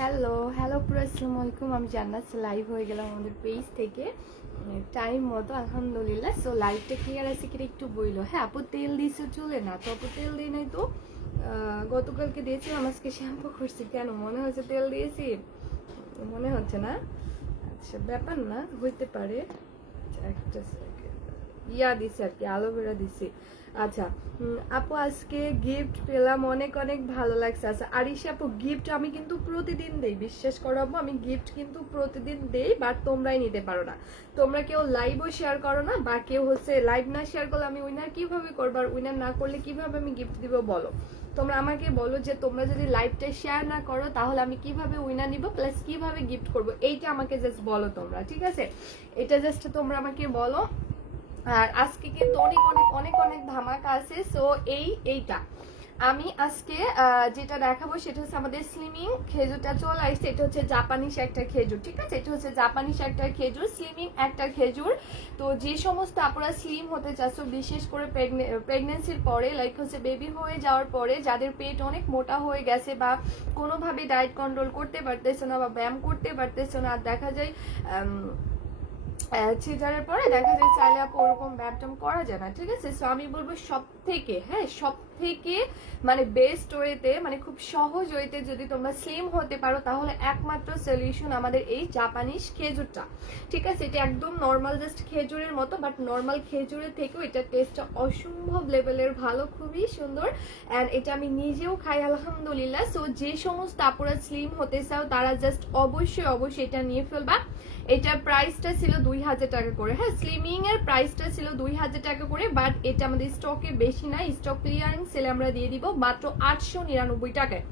Hello hello পুরো আসসালামু আলাইকুম। আমি জান্নাত লাইভ হয়ে গেলাম আমাদের পেজ থেকে টাইম মতো আলহামদুলিল্লাহ। সো লাইভটা ক্লিয়ার আছে কিনা একটু বইলো। হ্যাঁ আপু তেল দিয়েছে চলে না তো, আপু তেল দিই নাই তো। গতকালকে দিয়েছিলাম, আজকে শ্যাম্পু করছি। কেন মনে হচ্ছে তেল দিয়েছি? মনে হচ্ছে না। আচ্ছা ব্যাপার না, হইতে পারে। আচ্ছা, একটা ইয়া দিছি আর কি, অ্যালোভেরা দিছি। আচ্ছা আপু আজকে গিফট পেলাম, অনেক অনেক ভালো লাগছে। আচ্ছা আরিশা আপু গিফট আমি কিন্তু প্রতিদিন দেই, বিশ্বাস করো আপু আমি গিফট কিন্তু প্রতিদিন দেই, বাট তোমরাই নিতে পারো না। তোমরা কেউ লাইভও শেয়ার করো না, বা কেউ হচ্ছে লাইভ না শেয়ার করলে আমি উইনার কিভাবে করবো, আর উইনার না করলে কিভাবে আমি গিফট দিব বলো। তোমরা আমাকে বলো যে তোমরা যদি লাইভটা শেয়ার না করো তাহলে আমি কিভাবে উইনার নিব, প্লাস কিভাবে গিফট করব, এইটা আমাকে জাস্ট বলো তোমরা, ঠিক আছে? এটা জাস্ট তোমরা আমাকে বলো। আর আজকে কিন্তু অনেক অনেক অনেক অনেক ধামাকা আছে। সো এইটা আমি আজকে যেটা দেখাবো সেটা হচ্ছে আমাদের স্লিমিং খেজুরটা চলে আসছে। এটা হচ্ছে জাপানিস একটা খেজুর, ঠিক আছে? এটা হচ্ছে জাপানিস একটা খেজুর, স্লিমিং একটা খেজুর। তো যে সমস্ত আপনারা স্লিম হতে চাচ্ছ, বিশেষ করে প্রেগনেন্সির পরে, লাইক হচ্ছে বেবি হয়ে যাওয়ার পরে, যাদের পেট অনেক মোটা হয়ে গেছে বা কোনোভাবে ডায়েট কন্ট্রোল করতে পারতেছে না বা ব্যায়াম করতে পারতেছে না, আর দেখা যায় সিজারের পরে দেখা যায় চাইলে আপু ওরকম ব্যায়াম করা যায় না, ঠিক আছে? সো আমি বলবো সব থেকে, হ্যাঁ সব থেকে মানে বেস্ট ওয়েতে, মানে খুব সহজ ওয়েতে যদি তোমরা স্লিম হতে পারো তাহলে একমাত্র সলিউশন আমাদের এই জাপানিজ খেজুরটা, ঠিক আছে? এটা একদম নর্মাল জাস্ট খেজুরের মতো, বাট নর্মাল খেজুরের থেকেও এটার টেস্টটা অসম্ভব লেভেলের ভালো, খুবই সুন্দর। অ্যান্ড এটা আমি নিজেও খাই আলহামদুলিল্লাহ। সো যে সমস্ত আপুরা স্লিম হতে চাও তারা জাস্ট অবশ্যই অবশ্যই এটা নিয়ে ফেলবা। এটার প্রাইসটা ছিল 2000 টাকা করে, হ্যাঁ স্লিমিং এর প্রাইসটা ছিল 2000 টাকা করে, বাট এটা আমাদের স্টকে বেশি নাই, স্টক ক্লিয়ারিং সেলে আমরা দিয়ে দিব মাত্র 899 টাকায়।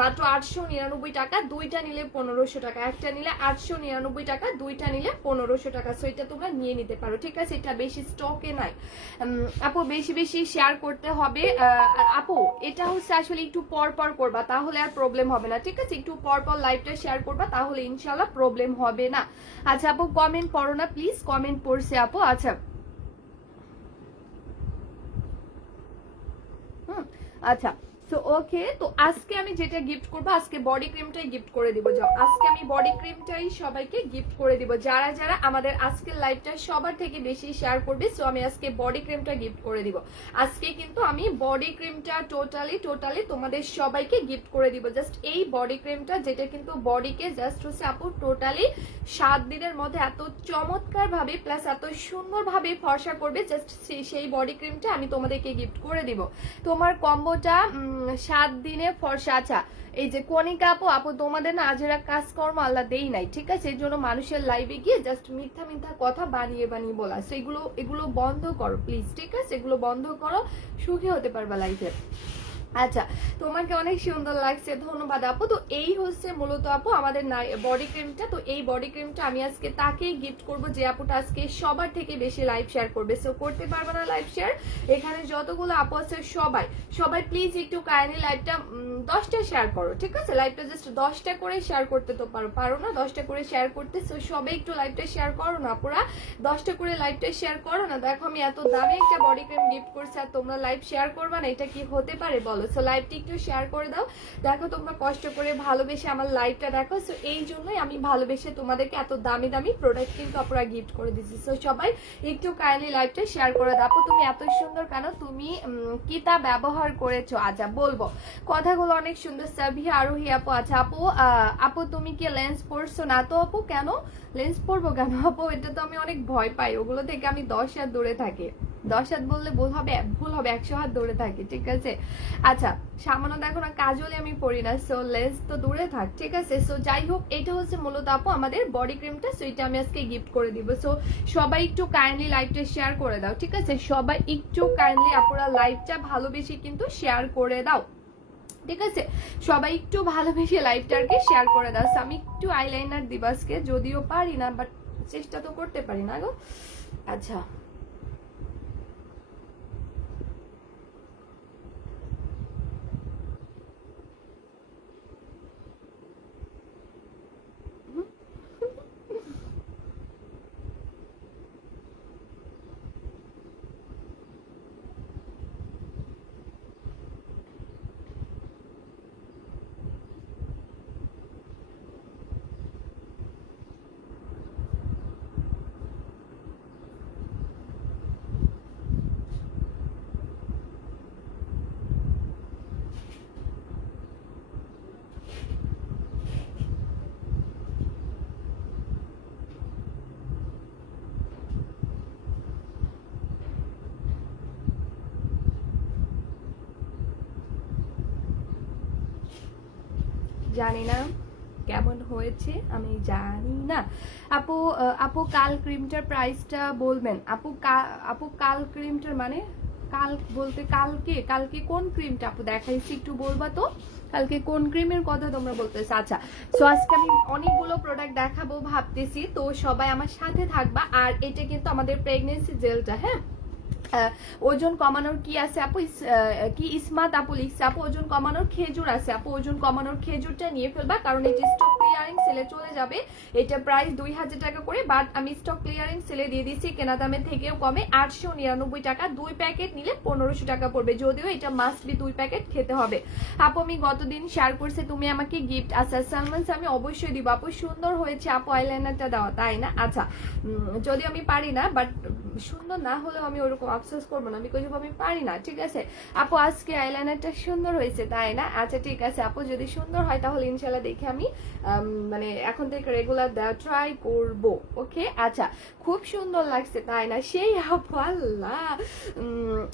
মাত্র 899 টাকা, দুইটা নিলে 1500 টাকা, একটা নিলে 899 টাকা, দুইটা নিলে 1500 টাকা। সো এটা তোমরা নিয়ে নিতে পারো, ঠিক আছে? এটা বেশি স্টকে নাই। আপু বেশি বেশি শেয়ার করতে হবে। আপু এটা হচ্ছে আসলে একটু পর পর করবা, তাহলে আর প্রবলেম হবে না, ঠিক আছে? একটু পর পর লাইভটা শেয়ার করবা, তাহলে ইনশাল্লাহ প্রবলেম হবে না। আচ্ছা আপু কমেন্ট পড়ো না প্লিজ, কমেন্ট পড়ছে আপু। আচ্ছা আচ্ছা সো ওকে, তো আজকে আমি যেটা গিফট করবো, আজকে বডি ক্রিমটাই গিফট করে দিব। যাও আজকে আমি বডি ক্রিমটাই সবাইকে গিফট করে দিব, যারা যারা আমাদের আজকের লাইভটা সবার থেকে বেশি শেয়ার করবে। সো আমি আজকে বডি ক্রিমটা গিফট করে দিব। আজকে কিন্তু আমি বডি ক্রিমটা টোটালি তোমাদের সবাইকে গিফট করে দিব। জাস্ট এই বডি ক্রিমটা, যেটা কিন্তু বডিকে জাস্ট হচ্ছে আপু টোটালি 7 দিনের মধ্যে এত চমৎকার ভাবে প্লাস এত সুন্দর ভাবে ফর্সা করবে, জাস্ট সেই বডি ক্রিমটা আমি তোমাদেরকে গিফট করে দিব। তোমার কম্বোটা 7 দিনে ফর্সা। আচ্ছা এই যে কণিকা আপু, আপু তোমাদের না আজেরা কাজকর্ম আল্লাহ দেই নাই, ঠিক আছে? এই জন্য মানুষের লাইভে গিয়ে জাস্ট মিথ্যা মিথ্যা কথা বানিয়ে বানিয়ে বলা, সো এগুলো বন্ধ করো প্লিজ, ঠিক আছে? এগুলো বন্ধ করো, সুখী হতে পারবা লাইফে। আচ্ছা তোমাকে অনেক সুন্দর লাগছে, ধন্যবাদ আপু। তো এই হচ্ছে মূলত আপু আমাদের বডি ক্রিমটা। তো এই বডি ক্রিমটা আমি আজকে তাকেই গিফট করব যে আপুটা আজকে সবার থেকে বেশি লাইভ শেয়ার করবে। সো করতে পারবে না লাইভ শেয়ার, এখানে যতগুলো আপু আছে সবাই সবাই প্লিজ একটু কাইন্ডলি লাইভটা 10টা শেয়ার করো, ঠিক আছে? লাইভটা জাস্ট 10টা করে শেয়ার করতে তো পারো না 10টা করে শেয়ার করতে। সো সবাই একটু লাইভটা শেয়ার করো না আপুরা, 10টা করে লাইভটা শেয়ার করো না। দেখো আমি এত দামে একটা বডি ক্রিম গিফট করছি আর তোমরা লাইভ শেয়ার করবা না, এটা কি হতে পারে বলো? সো লাইভটি একটু শেয়ার করে দাও। দেখো তোমরা কষ্ট করে ভালোবেসে আমার লাইভটা দেখো, সো এই জন্যই আমি ভালোবেসে তোমাদেরকে এত দামি দামি প্রোডাক্ট কিন্তু আপনারা গিফট করে দিচ্ছি। সো সবাই একটু কাইন্ডলি লাইভটা শেয়ার করে দাও। আপু তুমি এত সুন্দর কেন, তুমি কি তা ব্যবহার করেছো? আচ্ছা বলবো, কথাগুলো অনেক সুন্দর। সাবিহা আরোহী আপু, আচ্ছা আপু আপু তুমি কি লেন্স পরছো না? তো আপু কেন লেন্স পরবো কেন আপু? এটা তো আমি অনেক ভয় পাই, ওগুলো থেকে আমি 10 হাত দূরে থাকি। 10 হাত বললে ভুল হবে 100 হাত দূরে থাকি, ঠিক আছে? আচ্ছা সামান্য দেখো না কাজলে আমি পরি না, সো লেন্স তো দূরে থাক, ঠিক আছে? সো যাই হোক, এটা হচ্ছে মূলত আপু আমাদের বডি ক্রিমটা। সো এটা আমি আজকে গিফট করে দিব। সো সবাই একটু কাইন্ডলি লাইভটা শেয়ার করে দাও, ঠিক আছে? সবাই একটু কাইন্ডলি আপুরা লাইভটা ভালোবেসে কিন্তু শেয়ার করে দাও, ঠিক আছে? সবাই একটু ভালোবেসে লাইভটাকে শেয়ার করে দাও। আমি একটু আইলাইনার দিব আজকে, যদিও পারি না বাট চেষ্টা তো করতে পারি না গো। আচ্ছা জানি না কেমন হয়েছে, আমি জানি না। আপু আপু কাল ক্রিমটার প্রাইসটা বলবেন? আপু কাল ক্রিমটার মানে কাল বলতে কালকে কোন ক্রিমটা আপু দেখাইছি একটু বলবা তো? কালকে কোন ক্রিমের কথা তোমরা বলতেছো? আচ্ছা, সো আজকে আমি অনেকগুলো প্রোডাক্ট দেখাবো ভাবতেছি, তো সবাই আমার সাথে থাকবা। আর এটা কিন্তু আমাদের প্রেগনেন্সি জেলটা, হ্যাঁ। ওজন কমানোর কি আছে আপু? কি ইসমাত আপু লিখছে আপু ওজন কমানোর খেজুর আছে আপু, ওজন কমানোর খেজুরটা নিয়ে ফেলবা, কারণ এটা স্টক ক্লিয়ারিং সেলে চলে যাবে। এটা প্রাইস 2000 টাকা করে, বাট আমি স্টক ক্লিয়ারিং সেলে দিয়ে দিচ্ছি কেনা দামের থেকেও কমে 899 টাকা। 2 প্যাকেট নিলে 1500 টাকা পড়বে, যদিও এটা মাস্ট বি 2 প্যাকেট খেতে হবে। আপু আমি গতদিন শেয়ার করছি তুমি আমাকে গিফট, আচ্ছা সালমান আমি অবশ্যই দিব আপু। সুন্দর হয়েছে আপু, আইলাইনারটা দেওয়া, তাই না? আচ্ছা, যদিও আমি পারি না, বাট সুন্দর না হলেও আমি ওরকম আফসোস করবো না, বিকজ আমি পারি না, ঠিক আছে আপু। আজকে আইলাইনারটা সুন্দর হয়েছে, তাই না? আচ্ছা ঠিক আছে আপু, যদি সুন্দর হয় তাহলে ইনশাল্লাহ দেখে আমি মানে এখন থেকে রেগুলার দেওয়া ট্রাই করব। ওকে, আচ্ছা খুব সুন্দর লাগছে, তাই না? সেই আপু, আল্লাহ।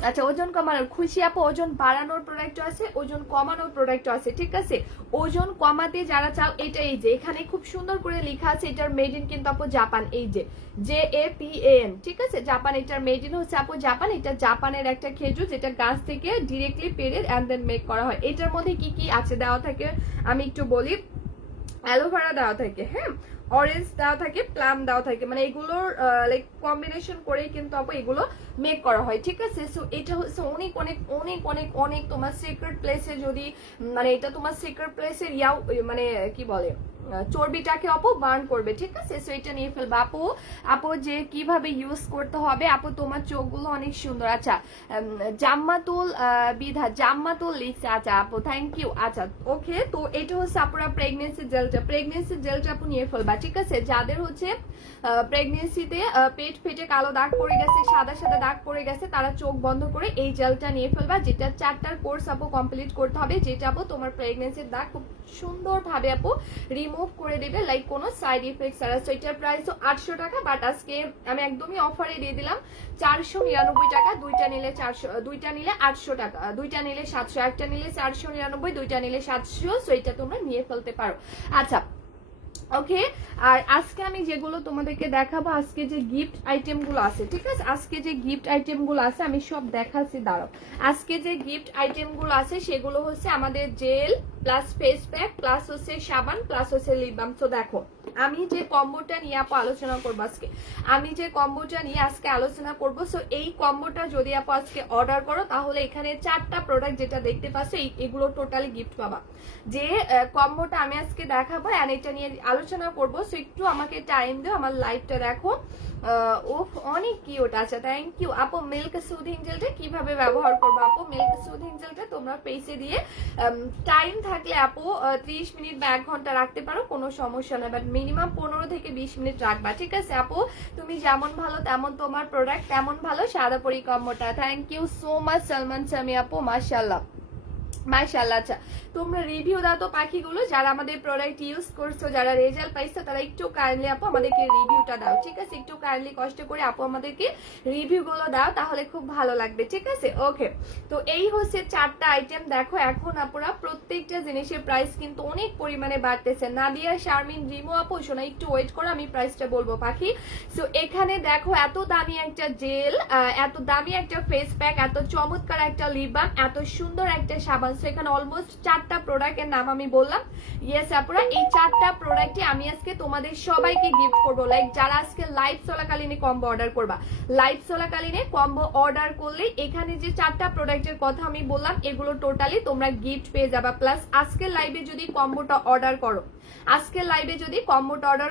আচ্ছা, ওজন কমানোর খুশি আপু, ওজন বাড়ানোর প্রোডাক্টও আছে, ওজন কমানোর প্রোডাক্টও আছে, ঠিক আছে। ওজন কমাতে যারা চাও, এটা এই যে এখানে খুব সুন্দর করে লেখা আছে, এটার মেড ইন কিন্তু আপু জাপান, এই যে JAPAN, ঠিক আছে, জাপান। এটার মেড ইন হচ্ছে আপু জাপান। এটা জাপানের একটা খেজুর, যেটা গাছ থেকে ডিরেক্টলি পেরে এন্ড দেন মেক করা হয়। এটার মধ্যে কি কি আছে দেওয়া থাকে আমি একটু বলি। অ্যালোভেরা দেওয়া থাকে, হ্যাঁ, অরেঞ্জ দেওয়া থাকে, প্লাম দেওয়া থাকে, মানে এগুলোর লাইক কম্বিনেশন করেই কিন্তু আপু এগুলো মেক করা হয়, ঠিক আছে। সো এটা হচ্ছে অনেক অনেক অনেক অনেক অনেক তোমার সিক্রেট প্লেসে, যদি মানে এটা তোমার সিক্রেট প্লেসের ইয়াও মানে কি বলে চর্বিটাকে আপু বার্ন করবে, ঠিক আছে। সো এটা নিয়ে ফেলবে আপু। আপু যে কিভাবে ইউজ করতে হবে আপু, তোমার চোখগুলো অনেক সুন্দর। আচ্ছা, জাম্মাতুল জাম্মাতুল লিখছে, আচ্ছা আপু থ্যাংক ইউ। আচ্ছা ওকে, তো এটা হচ্ছে আপুরা প্রেগনেন্সি জেলটা আপু নিয়ে ফেলবা, ঠিক আছে। যাদের হচ্ছে প্রেগনেন্সিতে পেট ফেটে কালো দাগ পড়ে গেছে, সাদা সাদা দাগ পড়ে গেছে, তারা চোখ বন্ধ করে এই জেলটা নিয়ে ফেলবা, যেটা 4টার কোর্স আপু কমপ্লিট করতে হবে, যেটা আপু তোমার প্রেগনেন্সির দাগ খুব সুন্দরভাবে আপু রিমুভ করে দেবে, লাইক কোনো সাইড ইফেক্ট ছাড়া। সো এটার প্রাইস 800 টাকা, বাট আজকে আমি একদমই অফারে দিয়ে দিলাম 499 টাকা। দুইটা নিলে 800 টাকা, দুইটা নিলে 700, একটা নিলে 499, দুইটা নিলে 700। সো এটা তোমরা নিয়ে ফেলতে পারো। আচ্ছা ওকে, আর আজকে আমি যেগুলো তোমাদেরকে দেখাবো, আজকে যে গিফট আইটেম গুলো আছে, ঠিক আছে, আজকে যে গিফট আইটেম গুলো আছে আমি সব দেখাচ্ছি, দাঁড়াও। আজকে যে গিফট আইটেম গুলো আছে সেগুলো হচ্ছে আমাদের gel plus face pack plus হচ্ছে সাবান প্লাস হচ্ছে লিপ বাম। তো দেখো, আমি যে কম্বোটা নিয়ে আপু আলোচনা করবো আজকে, আলোচনা করবো। সো এই কম্বোটা যদি আপু আজকে অর্ডার করো, তাহলে এখানে 4টা প্রোডাক্ট যেটা দেখতে পাচ্ছ এগুলো টোটালি গিফট পাবা। যে কম্বোটা আমি আজকে দেখাবো আর এটা নিয়ে আলোচনা করবো, সো একটু আমাকে টাইম দিও, আমার লাইভটা দেখো। অনেক কিউট। আচ্ছা থ্যাংক ইউ আপু। মিল্ক সুদিং জেলটা কিভাবে ব্যবহার করবো আপু? মিল্ক সুদিং জেলটা তোমরা পেসে দিয়ে টাইম থাকলে আপু 30 মিনিট বা 1 ঘন্টা রাখতে পারো, কোনো সমস্যা নেই, বাট মিনিমাম 15 থেকে 20 মিনিট রাখবা, ঠিক আছে আপু। তুমি যেমন ভালো তেমন তোমার প্রোডাক্ট তেমন ভালো। সাদা পরি কম্বোটা, thank you so much Salman Sami আপু, মাশাআল্লাহ মাশাআল্লাহ। আচ্ছা তোমরা রিভিউ দাও তো পাখিগুলো, যারা আমাদের প্রোডাক্ট ইউজ করছো, যারা রেজাল্ট পাইছো, তারা একটু কাইন্ডলি আপু আমাদেরকে রিভিউটা দাও, ঠিক আছে। একটু কাইন্ডলি কষ্ট করে আপু আমাদেরকে রিভিউগুলো দাও, তাহলে খুব ভালো লাগবে, ঠিক আছে। ওকে, তো এই হচ্ছে 4টা আইটেম। দেখো এখন আপুরা প্রত্যেকটা জিনিসের প্রাইস কিন্তু অনেক পরিমাণে বাড়তেছে। নাদিয়া, শারমিন, রিমো আপু শোনা একটু ওয়েট করো, আমি প্রাইসটা বলবো পাখি। সো এখানে দেখো এত দামি একটা জেল, এত দামি একটা ফেস প্যাক, এত চমৎকার একটা লিপ বাম, এত সুন্দর একটা সাবান। সো এখানে অলমোস্ট 4টা প্রোডাক্টের নাম আমি বললাম। ইয়েস আপুরা, এই 4টা প্রোডাক্টই আমি আজকে তোমাদের সবাইকে গিফট করবো, লাইক যারা আজকে লাইভ চলাকালীনে কম্বো অর্ডার করবা। লাইভ চলাকালীনে কম্বো অর্ডার করলে এখানে যে 4টা প্রোডাক্টের কথা আমি বললাম, এগুলো টোটালি তোমরা গিফট পেয়ে যাবা। প্লাস আজকের লাইভে যদি কম্বোটা অর্ডার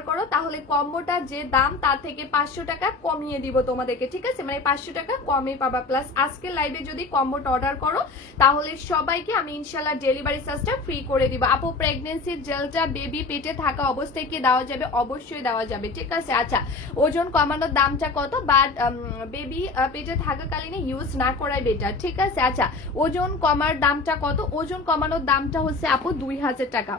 করো, তাহলে কম্বোটা যে দাম তার থেকে 500 টাকা কমিয়ে দিব তোমাদেরকে, ঠিক আছে, মানে 500 টাকা কমে পাবা। প্লাস আজকের লাইভে যদি কম্বোটা অর্ডার করো, তাহলে সবাইকে আমি ইনশাল্লাহ ডেলিভারি চার্জটা ফ্রি করে দিব। আপু প্রেগনেন্সির জেলটা বেবি পেটে থাকা অবস্থায় কি দেওয়া যাবে? অবশ্যই দেওয়া যাবে, ঠিক আছে। আচ্ছা ওজন কমানোর দামটা কত? বাট বেবি পেটে থাকাকালীন ইউজ না করাই বেটার, ঠিক আছে। আচ্ছা ওজন কমার দামটা কত? ওজন কমানোর দামটা হচ্ছে আপু 2000 টাকা।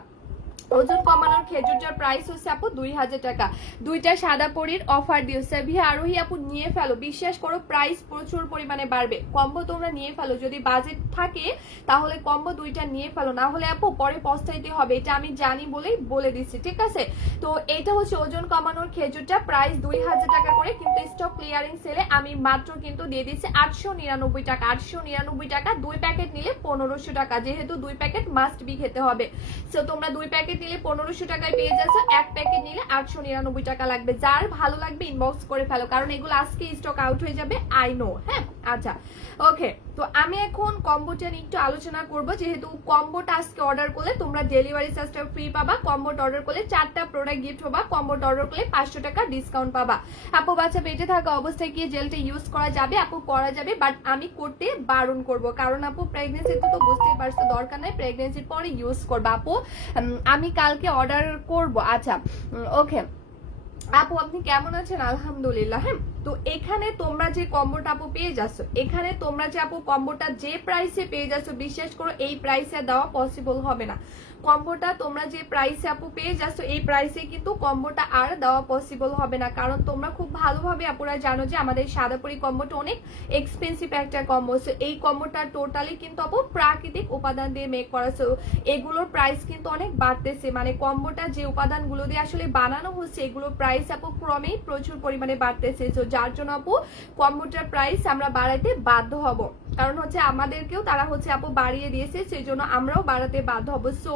ওজন কমানোর খেজুরটার প্রাইস হচ্ছে আপু 2000 টাকা। দুইটা সাদা পরির অফার দিও সাবিহা আরোহী আপু নিয়ে ফেলো, বিশ্বাস করো প্রাইস প্রচুর পরিমাণে বাড়বে। কম্বো তোমরা নিয়ে ফেলো, যদি বাজেট থাকে তাহলে কম্বো দুইটা নিয়ে ফেলো, না হলে আপু পরে পস্তাইতে হবে, এটা আমি জানি বলেই বলে দিচ্ছি, ঠিক আছে। তো এটা হচ্ছে ওজন কমানোর খেজুরটা, প্রাইস 2000 টাকা করে, কিন্তু স্টক ক্লিয়ারিং সেলে আমি মাত্র কিন্তু দিয়ে দিচ্ছি 899 টাকা। 899 টাকা, 2 প্যাকেট নিলে 1500 টাকা, যেহেতু 2 প্যাকেট মাস্ট বি খেতে হবে। সো তোমরা 2 প্যাকেট নিলে 1500 টাকায় পেয়ে যাচ্ছ, 1 প্যাকেট নিলে 899 টাকা লাগবে। যার ভালো লাগবে ইনবক্স করে ফেলো, কারণ এগুলো আজকে স্টক আউট হয়ে যাবে, আই নো। হ্যাঁ আচ্ছা ওকে, তো আমি এখন কম্বোটা নিয়ে একটু আলোচনা করব। যেহেতু কম্বোটা আজকে অর্ডার করলে তোমরা ডেলিভারি চার্জটা ফ্রি পাবা, কম্বোটা অর্ডার করলে 4টা প্রোডাক্ট গিফট পাবা, কম্বোটা অর্ডার করলে 500 টাকা ডিসকাউন্ট পাবা। আপু বাচ্চা পেটে থাকা অবস্থায় কি জেলটা ইউজ করা যাবে? আপু করা যাবে, বাট আমি করতে বারণ করব, কারণ আপু প্রেগনেন্সিতে তো বুঝতেই পারছো দরকার নাই, প্রেগনেন্সির পরে ইউজ করবা। আপু আমি কালকে অর্ডার করব। আচ্ছা ওকে আপু আপনি কেমন আছেন? আলহামদুলিল্লাহ। হ্যাঁ, তো এখানে তোমরা যে কম্বোটা আপু পেয়ে যাচ্ছ, এখানে তোমরা যে আপু কম্বোটা যে প্রাইসে পেয়ে যাচ্ছ, বিশ্বাস করো এই প্রাইসে দেওয়া পসিবল হবে না। কম্বোটা তোমরা যে প্রাইসে আপু পেয়ে যাচ্ছ, এই প্রাইসে কিন্তু কম্বোটা আর দেওয়া পসিবল হবে না, কারণ তোমরা খুব ভালোভাবে আপুরা জানো যে আমাদের সাদাপুরি কম্বোটা অনেক এক্সপেন্সিভ একটা কম্বো। এই কম্বোটা টোটালি কিন্তু আপু প্রাকৃতিক উপাদান দিয়ে মেক করা, সো এগুলোর প্রাইস কিন্তু অনেক বাড়তেছে, মানে কম্বোটা যে উপাদানগুলো দিয়ে আসলে বানানো হচ্ছে এগুলোর প্রাইস আপু ক্রমেই প্রচুর পরিমাণে বাড়তেছে। সো যার জন্য আপু কম্বোটার প্রাইস আমরা বাড়াইতে বাধ্য হব, কারণ হচ্ছে আমাদেরকেও তারা হচ্ছে আপু বাড়িয়ে দিয়েছে, সেই জন্য আমরাও বাড়াতে বাধ্য হব। সো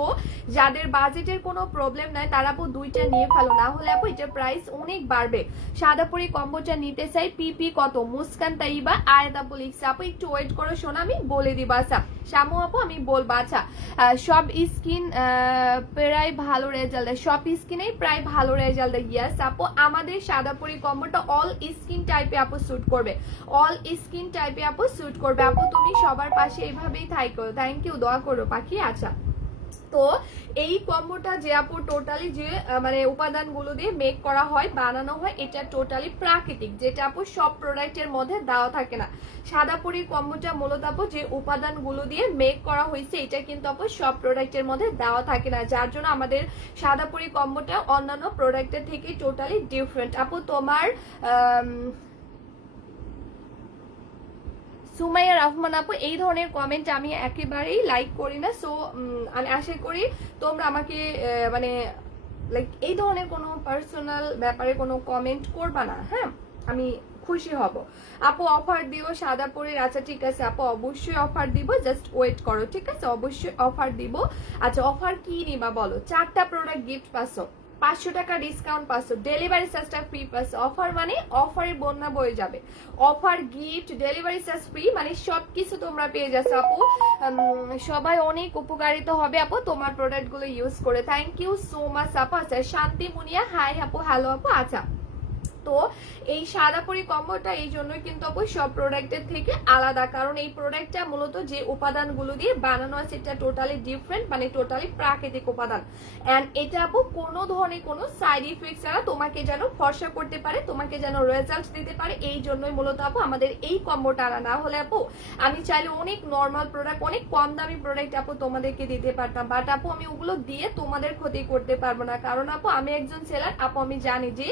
যাদের বাজেটের কোনো প্রবলেম নাই তারা আপু দুইটা নিয়ে ফেলো, না হলে আপু এটার প্রাইস অনেক বাড়বে। সাদাপুরি কম্বোটা নিতে চাই, পিপি কত? মুস্কান তাইবা আয়াত আপু লিখছে, আপু একটু ওয়েট করো শোনা, আমি বলে দিব। আচ্ছা শামু আপু আমি বলবো। আচ্ছা সব স্কিন প্রায় ভালো রেজাল্ট দেয়, সব স্কিনেই প্রায় ভালো রেজাল্ট দেয়। ইয়াস আপু আমাদের সাদাপুরি কম্বোটা অল স্কিন টাইপে আপু স্যুট করবে, অল স্কিন টাইপে আপু স্যুট করবে। আপু তুমি সবার পাশে এইভাবেই থাকো, থ্যাংক ইউ, দোয়া করো পাখি। আচ্ছা তো এই কম্বোটা যে আপু টোটালি যে মানে উপাদানগুলো দিয়ে মেক করা হয়, বানানো হয়, এটা টোটালি প্রাকৃতিক, যেটা আপু সব প্রোডাক্টের মধ্যে দেওয়া থাকে না। সাদাপুরির কম্বোটা মূলত আপু যে উপাদানগুলো দিয়ে মেক করা হয়েছে এটা কিন্তু আপু সব প্রোডাক্টের মধ্যে দেওয়া থাকে না, যার জন্য আমাদের সাদাপুরি কম্বোটা অন্যান্য প্রোডাক্টের থেকে টোটালি ডিফারেন্ট। আপু তোমার সুমাইয়া রহমান আপু এই ধরনের কমেন্ট আমি একেবারেই লাইক করি না। সো আমি আশা করি তোমরা আমাকে মানে লাইক এই ধরনের কোনো পার্সোনাল ব্যাপারে কোনো কমেন্ট করবা না, হ্যাঁ আমি খুশি হব। আপু অফার দিও সাদাপুরের, আচ্ছা ঠিক আছে আপু অবশ্যই অফার দিব, জাস্ট ওয়েট করো, ঠিক আছে অবশ্যই অফার দিব। আচ্ছা অফার কি নিবা বলো? 4টা প্রোডাক্ট গিফট পাচ্ছ, 500 টাকা ডিসকাউন্ট পাচ্ছ, ডেলিভারি চার্জটা ফ্রি পাচ্ছ। অফার মানে অফারের বন্যা বয়ে যাবে, offer gift delivery charge free, মানে সবকিছু তোমরা পেয়ে যাচ্ছ আপু। সবাই অনেক উপকারিত হবে আপু তোমার প্রোডাক্ট গুলো ইউজ করে। থ্যাংক ইউ সো মাচ আপু। আচ্ছা শান্তি মুনিয়া হাই আপু, হ্যালো আপু। আচ্ছা তো এই সাদাপুরি কম্বোটা এই জন্য কিন্তু আপু সব প্রোডাক্টের থেকে আলাদা, কারণ এই প্রোডাক্টটা মূলত যে উপাদানগুলো দিয়ে বানানো আছে এটা টোটালি ডিফারেন্ট, মানে টোটালি প্রাকৃতিক উপাদান। এন্ড এটা আপু কোনো ধরনের কোনো সাইড ইফেক্ট ছাড়া তোমাকে যেন ফর্সা করতে পারে, তোমাকে যেন রেজাল্ট দিতে পারে, এই জন্যই মূলত আপু আমাদের এই কম্বোটা আনা। না হলে আপু আমি চাইলে অনেক নর্মাল প্রোডাক্ট, অনেক কম দামি প্রোডাক্ট আপু তোমাদেরকে দিতে পারতাম, বাট আপু আমি ওগুলো দিয়ে তোমাদের ক্ষতি করতে পারবো না, কারণ আপু আমি একজন সেলার। আপু আমি জানি যে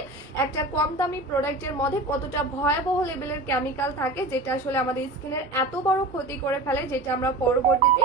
একটা কম দামি প্রোডাক্টের মধ্যে কতটা ভয়াবহ লেভেলের কেমিক্যাল থাকে, যেটা আসলে আমাদের স্কিনের এত বড় ক্ষতি করে ফেলে, যেটা আমরা পরবর্তীতে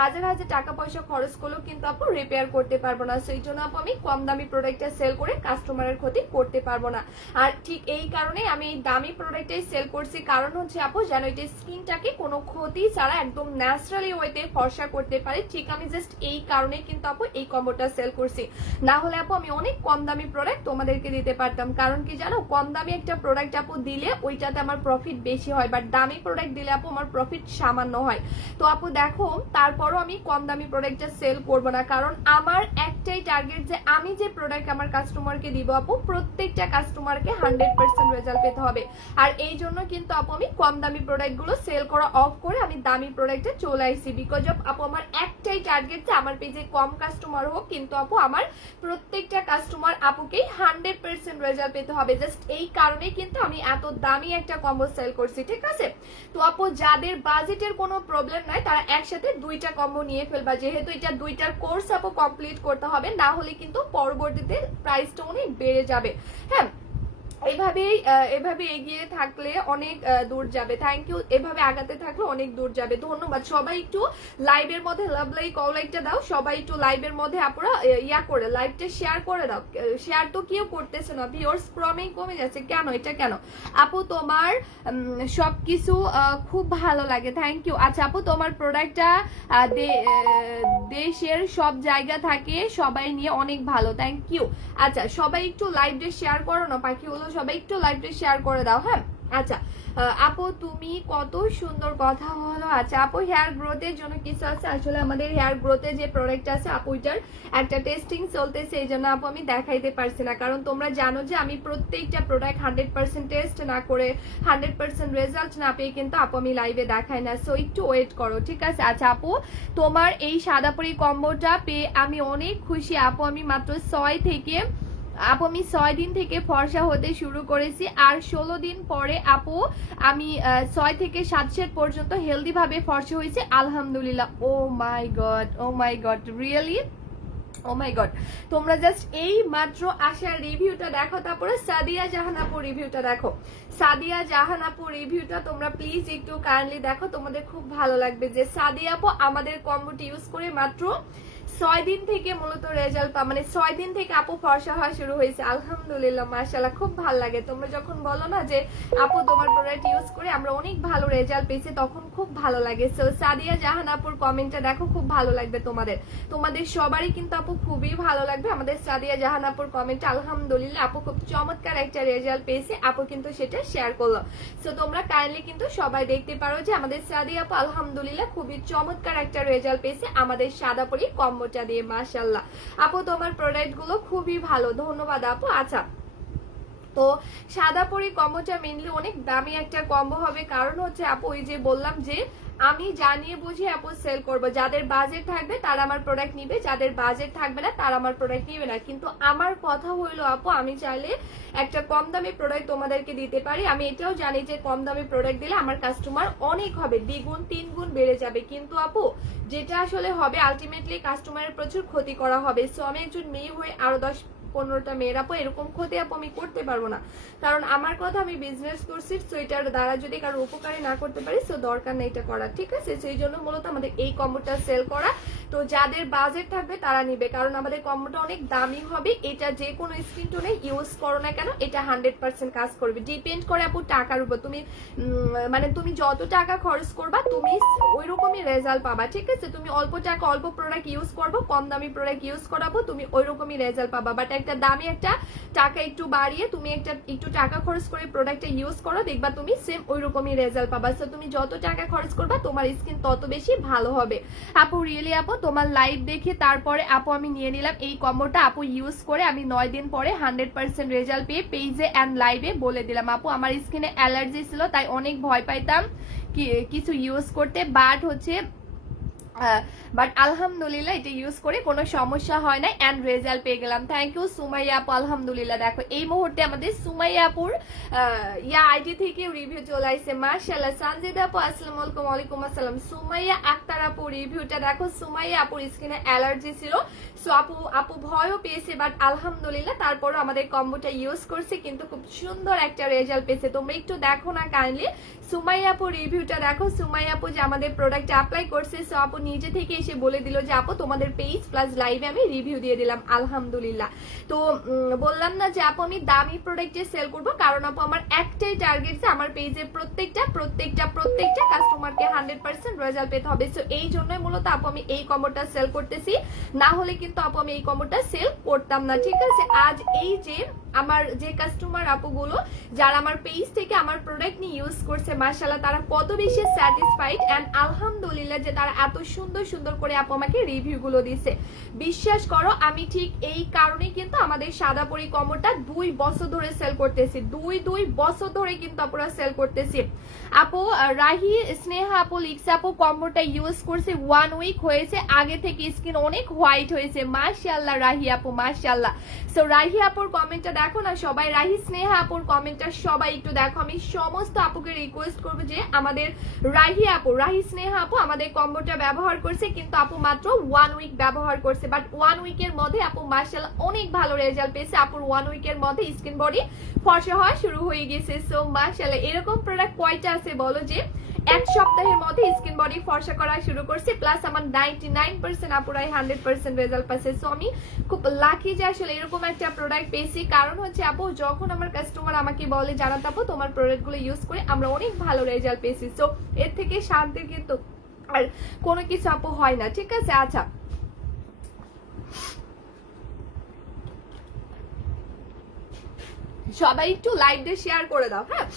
হাজার হাজার টাকা পয়সা খরচ করলেও কিন্তু আপু রিপেয়ার করতে পারবো না। সেই জন্য আপু আমি কম দামি প্রোডাক্টটা সেল করে কাস্টমারের ক্ষতি করতে পারবো না। আর ঠিক এই কারণে আমি দামি প্রোডাক্টটাই সেল করছি, কারণ হচ্ছে আপু যেন এটা স্কিনটাকে কোনো ক্ষতি ছাড়া একদম ন্যাচারালি ওয়েতে ফর্সা করতে পারে। ঠিক আমি জাস্ট এই কারণে কিন্তু আপু এই কম্বোটা সেল করছি, না হলে আপু আমি অনেক কম দামি প্রোডাক্ট তোমাদেরকে দিতে পারতাম। কারণ কি জানো, কম দামি একটা প্রোডাক্ট আপু দিলে ওইটাতে আমার প্রফিট বেশি হয়, বাট দামি প্রোডাক্ট দিলে আপু আমার প্রফিট সামান্য হয়। তো আপু দেখো তারপরও আমি কম দামি প্রোডাক্টটা সেল করবো না, কারণ আমার একটাই টার্গেট যে আমি যে প্রোডাক্ট আমার কাস্টমারকে দিব আপু প্রত্যেকটা কাস্টমারকে 100% রেজাল্ট পেতে হবে। আর এই জন্য কিন্তু আপু আমি কম দামি প্রোডাক্টগুলো সেল করা অফ করে আমি দামি প্রোডাক্টে চলে আসছি, বিকজ অফ আপু আমার একটাই টার্গেট যে আমার পেজে কম কাস্টমার হোক, কিন্তু আপু আমার প্রত্যেকটা কাস্টমার আপুকেই 100% রেজাল্ট পেতে হবে। জাস্ট এই কারণে কিন্তু আমি এত দামি একটা কম্বো সেল করছি, ঠিক আছে? তো আপু যাদের বাজেটের কোনো প্রবলেম নাই তারা একসাথে দুইটা কম্বো নিয়ে ফেলবা, যেহেতু এটা দুইটার কোর্স আপু কমপ্লিট করতে হবে, না হলে কিন্তু পরবর্তীতে প্রাইসটা অনেক বেড়ে যাবে। হ্যাঁ, এভাবে এগিয়ে থাকলে অনেক দূর যাবে। Thank you. এভাবে আগাতে থাকলে অনেক দূর যাবে। ধন্যবাদ। সবাই একটু লাইভের মধ্যে লাভ লাইক কল লাইকটা দাও, সবাই একটু লাইভের মধ্যে আপুরা ইয়া করে লাইভটা শেয়ার করে দাও। শেয়ার তো কেউ করতেছে না, ভিউয়ার্স কমে যাচ্ছে কেন? এটা কেন? আপু তোমার সবকিছু খুব ভালো লাগে, থ্যাংক ইউ। আচ্ছা আপু তোমার প্রোডাক্টটা দেশের সব জায়গা থাকে সবাই নিয়ে অনেক ভালো, থ্যাংক ইউ। আচ্ছা সবাই একটু লাইভটা শেয়ার করো না পাখিগুলো, সবাই একটু লাইভটা শেয়ার করে দাও। হ্যাঁ আচ্ছা আপু তুমি কত সুন্দর কথা হলো। আচ্ছা আপু হেয়ার গ্রোথের জন্য কিছু আছে, আসলে আমাদের হেয়ার গ্রোথের যে প্রোডাক্ট আছে আপু এটার একটা টেস্টিং চলতেছে, এই জন্য আপু আমি দেখাইতে পারছি না, কারণ তোমরা জানো যে আমি প্রত্যেকটা প্রোডাক্ট 100% টেস্ট না করে 100% রেজাল্ট না পেয়ে কিন্তু আপু আমি লাইভে দেখাই না, সো একটু ওয়েট করো, ঠিক আছে? আচ্ছা আপু তোমার এই সাদাপুরি কম্বোটা পেয়ে আমি অনেক খুশি আপু। আমি মাত্র 6 দিন থেকে ফর্সা হতে শুরু করেছি, আর 16 দিন পরে আপু আমি 6 থেকে 7 সেট পর্যন্ত হেলদি ভাবে ফর্সা হয়েছে আলহামদুলিল্লাহ। ও মাই গড রিয়েলি, ও মাই গড। তোমরা জাস্ট এই মাত্র আসার রিভিউটা দেখো, তারপরে সাদিয়া জাহান আপুর রিভিউটা দেখো। সাদিয়া জাহান আপুর রিভিউটা তোমরা প্লিজ একটু কাইন্ডলি দেখো, তোমাদের খুব ভালো লাগবে যে সাদিয়া আপু আমাদের কম্বোটি ইউজ করে মাত্র 6 দিন থেকে মূলত রেজাল্ট মানে 6 দিন থেকে আপু ফর্সা হওয়া শুরু হয়েছে আলহামদুলিল্লাহ মাশাআল্লাহ। খুব ভালো লাগে তোমরা যখন বলো না যে আপু তোমার প্রোডাক্ট ইউজ করে আমরা অনেক ভালো রেজাল্ট পেয়েছি, তখন খুব ভালো লাগে। সো সাদিয়া জাহান আপুর কমেন্টটা দেখো, খুব ভালো লাগবে তোমাদের সবারই কিন্তু আপু খুবই ভালো লাগবে আমাদের সাদিয়া জাহান আপুর কমেন্টটা। আলহামদুলিল্লাহ আপু খুব চমৎকার একটা রেজাল্ট পেয়েছে, আপু কিন্তু সেটা শেয়ার করলো। সো তোমরা কাইন্ডলি কিন্তু সবাই দেখতে পারো যে আমাদের সাদিয়া আপু আলহামদুলিল্লাহ খুবই চমৎকার একটা রেজাল্ট পেয়েছে আমাদের সাদাপুরি কম্বোটা দিয়ে মাশাআল্লাহ। আপু তোমার প্রোডাক্ট গুলো খুবই ভালো, ধন্যবাদ আপু। আচ্ছা তো সাদাপুরি কম্বোটা মেনলি অনেক দামি একটা কম্বো হবে, কারণ হচ্ছে আপু ওই যে বললাম যে আমি জানিয়ে বুঝে আপু সেল করব, যাদের বাজেট থাকবে তারা আমার প্রোডাক্ট নিবে, যাদের বাজেট থাকবে না তারা আমার প্রোডাক্ট নিবে না। কিন্তু আমার কথা হইলো আপু আমি চাইলে একটা কম দামি প্রোডাক্ট তোমাদেরকে দিতে পারি, আমি এটাও জানি যে কম দামি প্রোডাক্ট দিলে আমার কাস্টমার অনেক হবে, 2 গুণ 3 গুণ বেড়ে যাবে, কিন্তু আপু যেটা আসলে হবে আলটিমেটলি কাস্টমারের প্রচুর ক্ষতি করা হবে। সো আমি একজন মেয়ে হয়ে আরো 10-15টা মেয়ের আপু এরকম ক্ষতি আপু আমি করতে পারবো না, কারণ আমার কথা আমি বিজনেস করছি, সো এটার দ্বারা যদি কারো উপকারী না করতে পারি সো দরকার নেই এটা করা, ঠিক আছে? সেই জন্য মূলত আমাদের এই কম্বোটা সেল করা। তো যাদের বাজেট থাকবে তারা নিবে, কারণ আমাদের কম্বোটা অনেক দামি হবে, এটা যে কোনো স্কিন টোনে ইউজ করো না কেন এটা 100% কাজ করবে। ডিপেন্ড করে আপু টাকার উপর, তুমি মানে তুমি যত টাকা খরচ করবা তুমি ওই রকমই রেজাল্ট পাবা, ঠিক আছে? তুমি অল্প টাকা অল্প প্রোডাক্ট ইউজ করবো, কম দামি প্রোডাক্ট ইউজ করাবো, তুমি ওই রকমই রেজাল্ট পাবা। বাট একটা দামি একটা টাকা একটু বাড়িয়ে তুমি একটু টাকা খরচ করে প্রোডাক্টটা ইউজ করো, দেখবা তুমি সেম ওই রকমই রেজাল্ট পাবা। সো তুমি যত টাকা খরচ করবা তোমার স্কিন তত বেশি ভালো হবে। আপু রিয়েলি আপু তোমার লাইভ দেখে তারপরে আপু আমি নিয়ে নিলাম এই কম্বোটা, আপু ইউজ করে আমি 9 দিন পরে 100% রেজাল্ট পেয়ে পেজে অ্যান্ড লাইভে বলে দিলাম। আপু আমার স্কিনে অ্যালার্জি ছিল, তাই অনেক ভয় পাইতাম কিছু ইউজ করতে, বাট আলহামদুলিল্লাহ এটা ইউজ করে কোনো সমস্যা হয় না এন্ড রেজাল্ট পেয়ে গেলাম। থ্যাংক ইউ সুমাইয়া আপু। আলহামদুলিল্লাহ দেখো এই মুহূর্তে আমাদের সুমাইয়া আপুর আইডি থেকে রিভিউ চলে আসছে মাশাআল্লাহ। সানজিদা আপু আসসালামু আলাইকুম। ওয়ালাইকুম আসসালাম। সুমাইয়া আক্তার আপু রিভিউটা দেখো, সুমাইয়া আপুর স্কিনে অ্যালার্জি ছিল, সো আপু ভয়ও পেয়েছে, বাট আলহামদুলিল্লাহ তারপরও আমাদের কম্বোটা ইউজ করছে, কিন্তু খুব সুন্দর একটা রেজাল্ট পেয়েছে। তোমরা একটু দেখো না কাইন্ডলি সুমাইয়া আপু রিভিউটা দেখো। সুমাইয়া আপু যে আমাদের প্রোডাক্ট অ্যাপ্লাই করছে, সো আপু নিজে থেকে এসে বলে দিল যে আপু তোমাদের পেজ প্লাস লাইভে আমি রিভিউ দিয়ে দিলাম আলহামদুলিল্লাহ। তো বললাম না যে আপু আমি দামি প্রোডাক্টে সেল করব, কারণ আপু আমার একটাই টার্গেট যে আমার পেজে প্রত্যেকটা কাস্টমারকে 100% রেজাল্ট পেতে হবে। সো এই জন্যই মূলত আপু আমি এই কম্বোটা সেল করতেছি, না হলে কিন্তু আপু আমি এই কম্বোটা সেল করতাম না, ঠিক আছে? আজ এই যে আমার যে কাস্টমার আপুগুলো যারা আমার পেজ থেকে আমার প্রোডাক্ট নিয়ে ইউজ করছে মাশাআল্লাহ, তারা কত বেশি স্যাটিসফাইড এন্ড আলহামদুলিল্লাহ যে তারা এত সুন্দর সুন্দর করে আপু আমাকে রিভিউ গুলো দিছে। বিশ্বাস করো আমি ঠিক এই কারণে কিন্তু আমাদের সাদাপুরি কম্বোটা 2 বছর ধরে সেল করতেছি, 2 বছর ধরে কিন্তু আপুরা সেল করতেছি। আপু রাহি স্নেহা আপু লিখছে আপু কম্বোটা ইউজ করছে 1 উইক হয়েছে, আগে থেকে স্কিন অনেক হোয়াইট হয়েছে মাশাআল্লাহ রাহি আপু মাশাআল্লাহ। সো রাহি আপুর কমেন্টটা দেখো না সবাই, রাহি স্নেহা আপুর কমেন্টটা সবাই একটু দেখো। আমি সমস্ত আপুকে রিকোয়েস্ট করবো যে আমাদের রাহি স্নেহা আপু আমাদের কম্বোটা ব্যবহার করছে, কিন্তু আপু মাত্র 1 উইক ব্যবহার করছে, বাট 1 উইকের মধ্যে আপু মাশাআল্লাহ অনেক ভালো রেজাল্ট পেয়েছে। আপুর 1 উইকের মধ্যে স্কিন বডি ফর্সা হওয়া শুরু হয়ে গেছে। সো মাশাআল্লাহ এরকম প্রোডাক্ট কয়টা আছে বলো যে এক সপ্তাহের মধ্যে স্কিন বডি ফর্সা করা শুরু করছে, প্লাস আমার 99% আপুরাই 100% রেজাল্ট পাচ্ছে। সো আমি খুব লাকি যে আসলে এরকম একটা প্রোডাক্ট পেয়েছি। কারণ হচ্ছে আপু যখন আমার কাস্টমার আমাকে বলে জানাতে আপু তোমার প্রোডাক্টগুলো ইউজ করে আমরা অনেক ভালো রেজাল্ট পেয়েছি, সো এর থেকে শান্তির কিন্তু আর কোনো কিছু আপু হয় না, ঠিক আছে। আচ্ছা সবাই একটু লাইভটা শেয়ার করে দাও, হ্যাঁ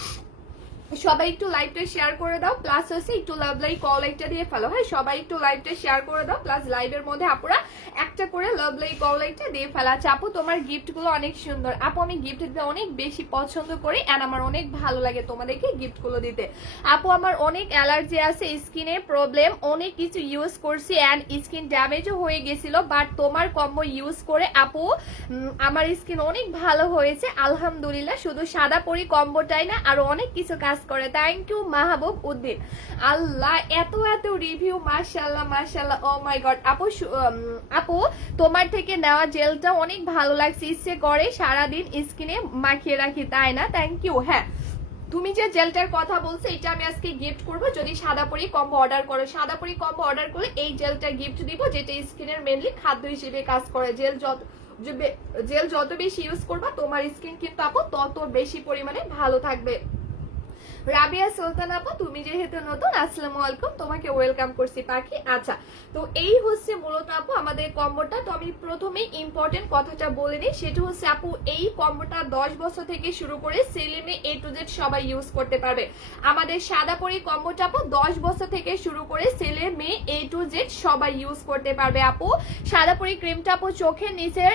সবাই একটু লাইভটা শেয়ার করে দাও, প্লাস হচ্ছে একটু লাভ লাইক কল একটা দিয়ে ফেলো, হ্যাঁ সবাই একটু লাইভটা শেয়ার করে দাও, প্লাস লাইভের মধ্যে আপুরা একটা করে লাভ লাইক কল একটা দিয়ে ফেলা। আচ্ছা আপু তোমার গিফট গুলো অনেক সুন্দর আপু, আমি গিফট দিতে অনেক বেশি পছন্দ করি এন্ড আমার অনেক ভালো লাগে তোমাদেরকে গিফট গুলো দিতে। আপু আমার অনেক অ্যালার্জি আছে, স্কিনে প্রবলেম, অনেক কিছু ইউজ করছি এন্ড স্কিন ড্যামেজও হয়ে গেছিল, বাট তোমার কম্বো ইউজ করে আপু আমার স্কিন অনেক ভালো হয়েছে আলহামদুলিল্লাহ। শুধু সাদা পরি কম্বোটাই না আরো অনেক কিছু কাজ করে। Thank you Mahbub Uddin. আল্লাহ এত এত রিভিউ, মাশাআল্লাহ মাশাআল্লাহ, ও মাই গড। আপু তোমার থেকে নেওয়া জেলটা অনেক ভালো লাগছে, ইচ্ছে করে সারাদিন স্কিনে মাখিয়ে রাখি, তাই না? Thank you. হ্যাঁ তুমি যে জেলটার কথা বলছো এটা আমি আজকে গিফট করব, যদি সাদাপরি কম্বো অর্ডার করো, সাদাপরি কম্বো অর্ডার করলে এই জেলটা গিফট দিব, যেটা স্কিনের মেইনলি খাদ্য হিসেবে কাজ করে। জেল যত বেশি ইউজ করবা তোমার স্কিন কিন্তু আপু তত বেশি পরিমাণে ভালো থাকবে। রাবিয়া সুলতান আপু তুমি যেহেতু নতুন, আসসালামু আলাইকুম, তোমাকে ওয়েলকাম করছি পাখি। আচ্ছা তো এই হচ্ছে মূলত আপু আমাদের কম্বোটা। তো আমি প্রথমেই ইম্পর্টেন্ট কথাটা বলে নিই, সেটা হচ্ছে আপু এই কম্বোটা 10 বছর থেকে শুরু করে ছেলে মেয়ে A to Z সবাই ইউজ করতে পারবে। আমাদের সাদা পরি কম্বোটা আপু 10 বছর থেকে শুরু করে ছেলে মেয়ে A to Z সবাই ইউজ করতে পারবে। আপু সাদা পরি ক্রিমটা আপু চোখের নিচের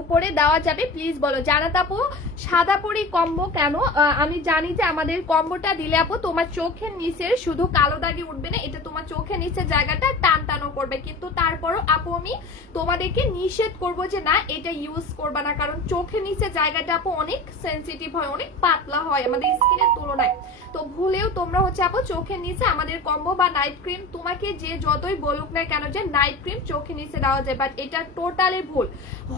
উপরে দেওয়া যাবে, প্লিজ বলো জানাত আপু সাদা পরি কম্বো কেন? আমি জানি যে আমাদের কম্বোটা দিলে আপু তোমার চোখের নিচের শুধু কালো দাগি উঠবে না, এটা তোমার চোখের নিচের জায়গাটা টান টানো করবে, কিন্তু তারপরও আপু আমি তোমাদেরকে নিষেধ করবো যে না এটা ইউজ করবা না, কারণ চোখের নিচের জায়গাটা আপু অনেক সেন্সিটিভ হয়, অনেক পাতলা হয় আমাদের স্কিনের তুলনায়। তো ভুলেও তোমরা হচ্ছে আপু চোখের নিচে আমাদের কম্বো বা নাইট ক্রিম, তোমাকে যে যতই বলুক না কেন যে নাইট ক্রিম চোখের নিচে দেওয়া যায়, বাট এটা টোটালি ভুল।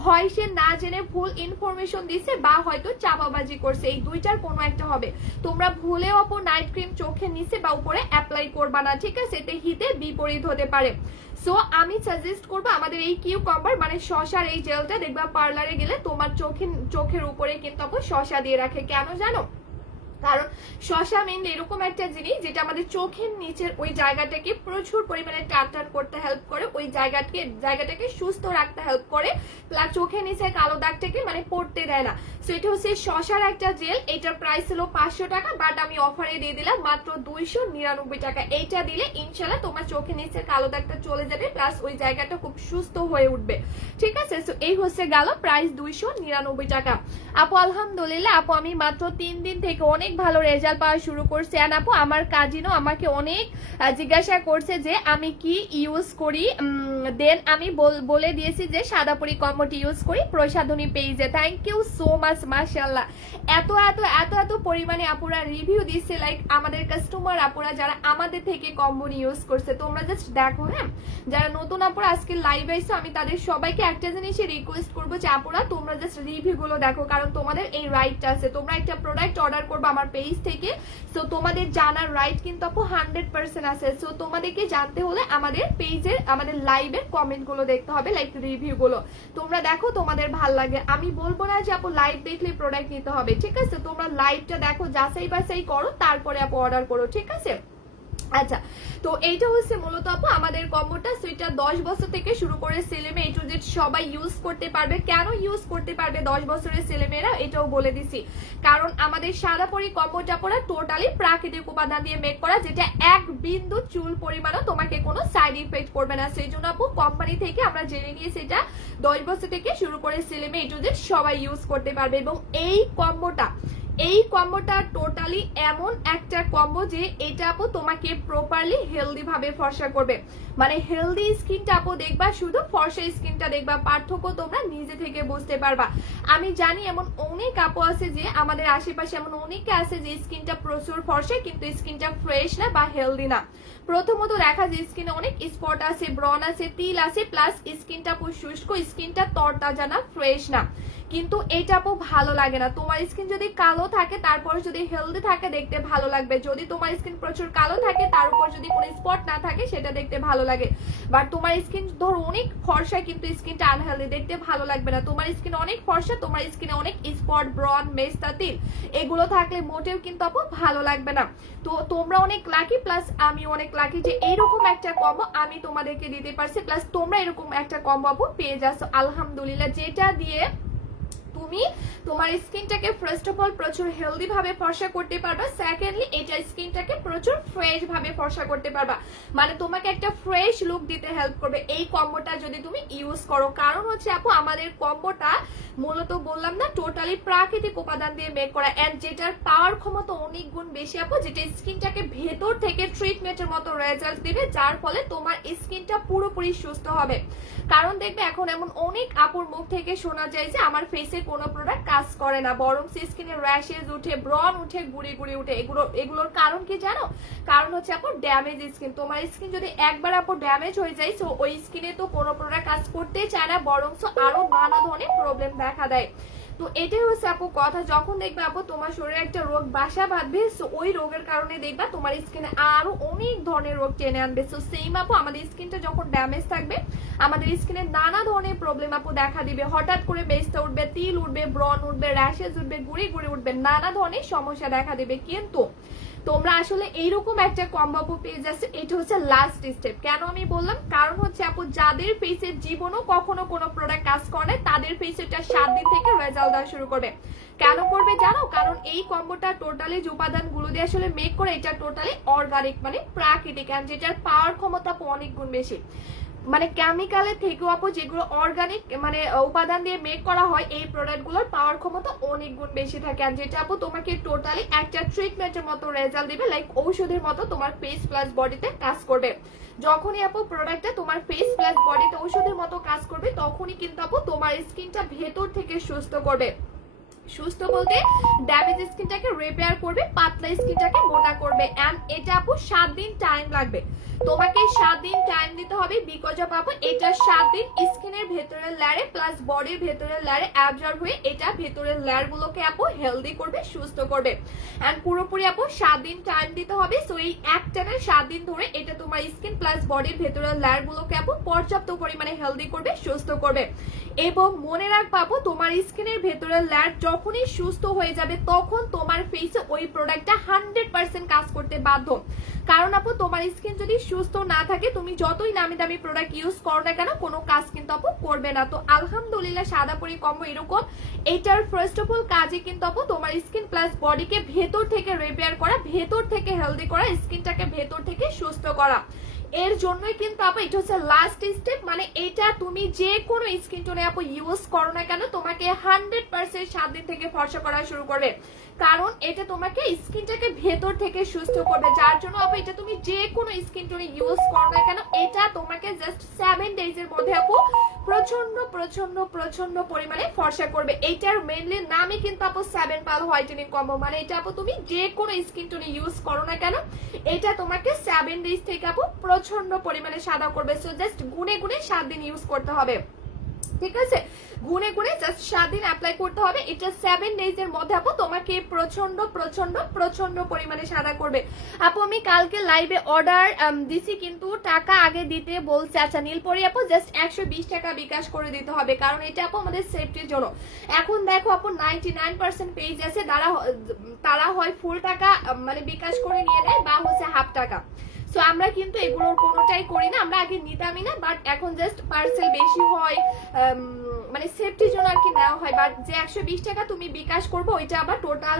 হয় সে না জেনে ভুল ইনফরমেশন দিছে বা হয়তো চাপাবাজি করছে, এই দুইটার কোনো একটা হবে। তোমরা ভুলেও আপু নাইট ক্রিম চোখের নিচে বা উপরে অ্যাপ্লাই করবা না, ঠিক আছে? এতে হিতে বিপরীত হতে পারে। সো আমি সাজেস্ট করবো আমাদের এই কিউকাম্বার মানে শসার এই জেলটা, দেখবা পার্লারে গেলে তোমার চোখের উপরে কিন্তু আপু শসা দিয়ে রাখে, কেন জানো? কারণ শসা মেইনলি এরকম একটা জিনিস যেটা আমাদের চোখের নিচের ওই জায়গাটাকে প্রচুর পরিমাণে টান করতে হেল্প করে, ওই জায়গাটাকে সুস্থ রাখতে হেল্প করে, প্লাস চোখের নিচে কালো দাগটাকে মানে পড়তে দেয় না। সো এটা হচ্ছে শসার একটা জেল, এটার প্রাইস হলো 500 টাকা, বাট আমি অফারে দিয়ে দিলাম মাত্র 299 টাকা। এইটা দিলে ইনশাল্লাহ তোমার চোখের নিচের কালো দাগটা চলে যাবে, প্লাস ওই জায়গাটা খুব সুস্থ হয়ে উঠবে, ঠিক আছে? সো এই হচ্ছে গেল প্রাইস 299 টাকা। আপু আলহামদুলিল্লাহ আপু আমি মাত্র 3 দিন থেকে অনেক ভালো রেজাল্ট পাওয়া শুরু করছে। আর আপু আমার কাজিনও আমাকে অনেক জিজ্ঞাসা করছে যে আমি কি ইউজ করি, দেন আমি বলে দিয়েছি যে সাদাপুরি কম্বোটি ইউজ করি প্রসাধনী পেজে। থ্যাংক ইউ সো মাচ, মাশাআল্লাহ এত এত এত এত পরিমাণে আপুরা রিভিউ দিচ্ছে, লাইক আমাদের কাস্টমার আপুরা যারা আমাদের থেকে কম্বো ইউজ করছে, তোমরা জাস্ট দেখো। হ্যাঁ যারা নতুন আপুরা আজকে লাইভ আইছো, আমি তাদের সবাইকে একটা জিনিসই রিকোয়েস্ট করবো যে আপুরা তোমরা জাস্ট রিভিউ গুলো দেখো, কারণ তোমাদের এই রাইটটা আছে। তোমরা একটা প্রোডাক্ট অর্ডার করবে আমার পেজ থেকে, সো তোমাদের জানার রাইট কিন্তু আপু 100% আছে। সো তোমাদেরকে জানতে হলে আমাদের পেজের আমাদের লাইভের কমেন্ট গুলো দেখতে হবে, লাইক রিভিউ গুলো তোমরা দেখো, তোমাদের ভাল লাগে। আমি বলবো না যে আপু লাইভ দেখলে প্রোডাক্ট নিতে হবে, ঠিক আছে? তোমরা লাইভটা দেখো, যাচাই বাছাই করো, তারপরে আপু অর্ডার করো, ঠিক আছে? আচ্ছা তো এইটা হচ্ছে মূলত আপু আমাদের কম্বোটা। সুইটা 10 বছর থেকে শুরু করে ছেলেমেয়ে A to Z সবাই ইউজ করতে পারবে। কেন ইউজ করতে পারবে 10 বছরের ছেলেমেয়েরা, এটাও বলে দিছি। কারণ আমাদের সাদাপরি কম্বোটা পড়া টোটালি প্রাকৃতিক উপাদান দিয়ে মেক করা, যেটা এক বিন্দু চুল পরিমাণও তোমাকে কোনো সাইড ইফেক্ট করবে না। সেই জন্য আপু কোম্পানি থেকে আমরা জেনে নিয়েছি এটা 10 বছর থেকে শুরু করে ছেলেমেয়ে A to Z সবাই ইউজ করতে পারবে। এবং এই কম্বোটা এই কম্বোটা টোটালি এমন একটা কম্বো যে এটা আপু তোমাকে প্রপারলি হেলদি ভাবে ফর্সা করবে, মানে হেলদি স্কিনটা আপু দেখবা, শুধু ফর্সা স্কিনটা দেখবা, পার্থক্য তোমরা নিজে থেকে বুঝতে পারবা। আমি জানি এমন অনেক আপু আছে যে আমাদের আশেপাশে এমন অনেকে আছে যে স্কিনটা প্রচুর ফর্সা কিন্তু স্কিনটা ফ্রেশ না বা হেলদি না। প্রথমত দেখা যায় স্কিনে অনেক স্পট আছে, ব্রন আছে, তিল আছে, প্লাস স্কিনটা আপু শুষ্ক, স্কিনটা তরতাজা না, ফ্রেশ না। কিন্তু এটা আপু ভালো লাগে না। তোমার স্কিন যদি কালো থাকে তারপর যদি হেলদি থাকে দেখতে ভালো লাগবে, যদি তোমার স্কিন প্রচুর কালো থাকে তার উপর যদি কোনো স্পট না থাকে সেটা দেখতে ভালো লাগে। বাট তোমার স্কিন ধরো অনেক ফর্সা কিন্তু স্কিনটা আনহেলদি, দেখতে ভালো লাগবে না। তোমার স্কিন অনেক ফর্সা, তোমার স্কিনে অনেক স্পট, ব্রন, মেস্তা, তিল এগুলো থাকলে মোটেও কিন্তু আপু ভালো লাগবে না। তো তোমরা অনেক লাকি, প্লাস আমি অনেক লাকি যে এইরকম একটা কম্বো আমি তোমাদেরকে দিতে পারছি, প্লাস তোমরা এরকম একটা কম্বো আপু পেয়ে যাচ্ছ আলহামদুলিল্লাহ, যেটা দিয়ে তুমি তোমার স্কিনটাকে ফার্স্ট অফ অল প্রচুর হেলদি ভাবে ফর্সা করতে পারবা, সেকেন্ডলি এটা স্কিনটাকে প্রচুর ফ্রেশ ভাবে ফর্সা করতে পারবা, মানে তোমাকে একটা ফ্রেশ লুক দিতে হেল্প করবে এই কম্বোটা যদি তুমি ইউজ করো। কারণ হচ্ছে আপু আমাদের কম্বোটা মূলত বললাম না টোটালি প্রাকৃতিক উপাদান দিয়ে মেক করা, এন্ড যেটার পাওয়ার ক্ষমতা অনেক গুণ বেশি আপু, যেটা স্কিনটাকে ভেতর থেকে ট্রিটমেন্টের মতো রেজাল্ট দিবে, যার ফলে তোমার স্কিনটা পুরোপুরি সুস্থ হবে। কারণ দেখবে এখন এমন অনেক আপুর মুখ থেকে শোনা যায় যে আমার ফেসে কোনো প্রোডাক্ট কাজ করে না, বরং স্কিনে র্যাশেস উঠে, ব্রন উঠে, গুড়ি গুড়ি উঠে। এগুলোর কারণ কি জানো? কারণ হচ্ছে আপু ড্যামেজ স্কিন। তোমার স্কিন যদি একবার আপু ড্যামেজ হয়ে যায় তো ওই স্কিনে তো কোনো প্রোডাক্ট কাজ করতেই চায় না, বরং আরো নানা ধরনের প্রবলেম দেখা দেয়। তো এটাই হচ্ছে আপু কথা, যখন দেখবে আপু তোমার শরীরে একটা রোগ বাসা বাঁধবে, সো ওই রোগের কারণে দেখবা তোমার স্কিনে আরো অনেক ধরনের রোগ টেনে আনবে। সো সেম আপু আমাদের স্কিনটা যখন ড্যামেজ থাকবে আমাদের স্কিনে নানা ধরনের প্রবলেম আপু দেখা দিবে, হঠাৎ করে মেস্তা উঠবে, তিল উঠবে, ব্রন উঠবে, র্যাশেস উঠবে, গুড়ি গুড়ি উঠবে, নানা ধরনের সমস্যা দেখা দিবে। কিন্তু তোমরা আসলে এইরকম একটা কম্বো আপু পেয়ে যাচ্ছে, এটা হচ্ছে লাস্ট স্টেপ। কেন আমি বললাম? কারণ হচ্ছে আপু যাদের ফেসে জীবনও কখনো কোনো প্রোডাক্ট কাজ করে না তাদের ফেসে এটা 7 দিন থেকে রেজাল্ট দেওয়া শুরু করবে। কেন করবে জানো? কারণ এই কম্বোটা টোটালি যে উপাদানগুলো দিয়ে আসলে মেক করে এটা টোটালি অর্গানিক, মানে প্রাকৃতিক, আর যেটার পাওয়ার ক্ষমতা অনেক গুণ বেশি। মানে কেমিক্যালের থেকেও আপু যেগুলো অর্গানিক মানে উপাদান দিয়ে মেক করা হয় এই প্রোডাক্টগুলোর পাওয়ার ক্ষমতা অনেক গুণ বেশি থাকে, আর যেটা আপু তোমাকে টোটালি একটা ট্রিটমেন্টের মতো রেজাল্ট দিবে, লাইক ঔষধের মতো তোমার ফেস প্লাস বডিতে কাজ করবে। যখনই আপু প্রোডাক্টটা তোমার ফেস প্লাস বডিতে ঔষধের মতো কাজ করবে তখনই কিন্তু আপু তোমার স্কিনটা ভেতর থেকে সুস্থ করবে। সুস্থ বলতে ড্যামেজ স্কিনটাকে রিপেয়ার করবে, পাতলা স্কিনটাকে মোটা করবে, এন্ড এটা আপু 7 দিন টাইম লাগবে। তোমাকে 7 দিন টাইম দিতে হবে, বিকজ অফ আপু এটা 7 দিন স্কিনের ভেতরের লেয়ারে প্লাস বডির ভেতরের লেয়ারে অ্যাবজর্ব হয়ে এটা ভেতরের লেয়ার গুলোকে আপু হেলদি করবে, সুস্থ করবে, এন্ড পুরোপুরি আপু 7 দিন টাইম দিতে হবে। সো এই একটানা 7 দিন ধরে এটা তোমার স্কিন প্লাস বডির ভেতরের লেয়ার গুলোকে আপু পর্যাপ্ত পরিমাণে হেলদি করবে, সুস্থ করবে। এবং মনে রাখবা আপু তোমার স্কিনের ভেতরের লেয়ার যখনই সুস্থ হয়ে যাবে তখন তোমার ফেসে ওই প্রোডাক্টটা 100% কাজ করতে বাধ্য। কারণ আপু তোমার স্কিন যদি সুস্থ না থাকে তুমি যতই নামি দামি প্রোডাক্ট ইউজ করো না কেন কোনো কাজ কিন্তু আপু করবে না। তো আলহামদুলিল্লাহ সাদাপুরি কম্বো এরকম, এটার ফার্স্ট অফ অল কাজে কিন্তু আপু তোমার স্কিন প্লাস বডিকে ভেতর থেকে রিপেয়ার করা, ভেতর থেকে হেলদি করা, স্কিনটাকে ভেতর থেকে সুস্থ করা। এর জন্যই কিন্তু আপু এটা হচ্ছে লাস্ট স্টেপ, মানে এটা তুমি যে কোনো স্কিন টোনে আপু ইউজ করো না কেন তোমাকে 100% 7 দিন থেকে ফর্সা করা শুরু করবে, কারণ এটা তোমাকে স্কিনটাকে ভেতর থেকে সুস্থ করবে। যার জন্য আপু এটা তুমি যে কোনো স্কিন টোনে ইউজ করো না কেন এটা তোমাকে জাস্ট 7 ডেজ এর মধ্যে আপু প্রচন্ড প্রচন্ড প্রচন্ড পরিমাণে ফর্সা করবে। এটার মেইনলি নামই কিন্তু আপু 7 পাল হোয়াইটেনিং কম্বো, মানে এটা আপু তুমি যে কোনো স্কিন টোনে ইউজ করো না কেন এটা তোমাকে 7 ডেজ থেকে আপু প্রচন্ড পরিমাণে সাদা করবে। সো জাস্ট গুনে গুনে 7 দিন ইউজ করতে হবে, ঠিক আছে? গুনে গুনে জাস্ট 7 দিন অ্যাপ্লাই করতে হবে। এটা 7 ডেজ এর মধ্যে আপু তোমাকে প্রচন্ড প্রচন্ড প্রচন্ড পরিমাণে সাদা করবে। আপু আমি কালকে লাইভে অর্ডার দিছি কিন্তু টাকা আগে দিতে বলছে। আচ্ছা নীলপরি আপু জাস্ট 120 টাকা বিকাশ করে দিতে হবে, কারণ এটা আপু আমাদের সেফটির জন্য। এখন দেখো আপু 99% পেজ আছে তারা হয় ফুল টাকা মানে বিকাশ করে নিয়ে নেয় বা হচ্ছে হাফ টাকা। সো আমরা কিন্তু এগুলোর কোনোটাই করি না, আমরা আগে নিতামই না, বাট এখন জাস্ট পার্সেল বেশি হয় মানে সেফটির জন্য আর কি নেওয়া হয়। বাট যে 120 টাকা তুমি বিকাশ করবো ওইটা আবার টোটাল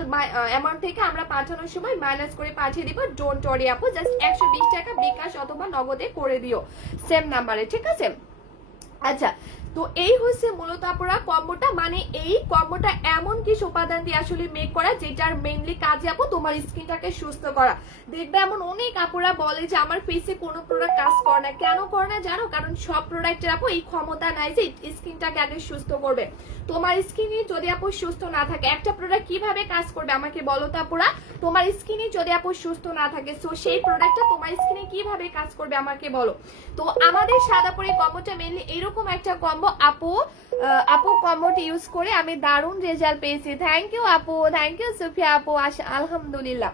অ্যামাউন্ট থেকে আমরা পাঠানোর সময় মাইনাস করে পাঠিয়ে দিব। ডোন্ট ওয়ারি আপু, জাস্ট 120 টাকা বিকাশ অথবা নগদে করে দিও সেম নাম্বারে, ঠিক আছে? আচ্ছা তো এই হচ্ছে মূলত আপুরা কম্বোটা, মানে এই কম্বোটা এমন কিছু উপাদান দিয়ে আসলে মেক করা যেটার মেইনলি কাজে আপু তোমার স্কিনটাকে সুস্থ করা। দেখবে এমন অনেক আপুরা বলে যে আমার ফেসে কোনো প্রোডাক্ট কাজ করে না, কেন করে না জানো? কারণ সব প্রোডাক্টের আপু এই ক্ষমতা নাই যে স্কিনটাকে আগে সুস্থ করবে। তোমার স্কিনে যদি আপু সুস্থ না থাকে একটা প্রোডাক্ট কিভাবে কাজ করবে আমাকে বলো তো আপুরা? তোমার স্কিনে যদি আপু সুস্থ না থাকে সো সেই প্রোডাক্টটা তোমার স্কিনে কিভাবে কাজ করবে আমাকে বলো। তো আমাদের সাদাপুরি কম্বোটা মেইনলি এরকম একটা কম্বো আপু কম্বোটা ইউজ করে আমি দারুণ রেজাল্ট পেয়েছি। থ্যাংক ইউ আপু, থ্যাংক ইউ সুফিয়া আপু, আলহামদুলিল্লাহ।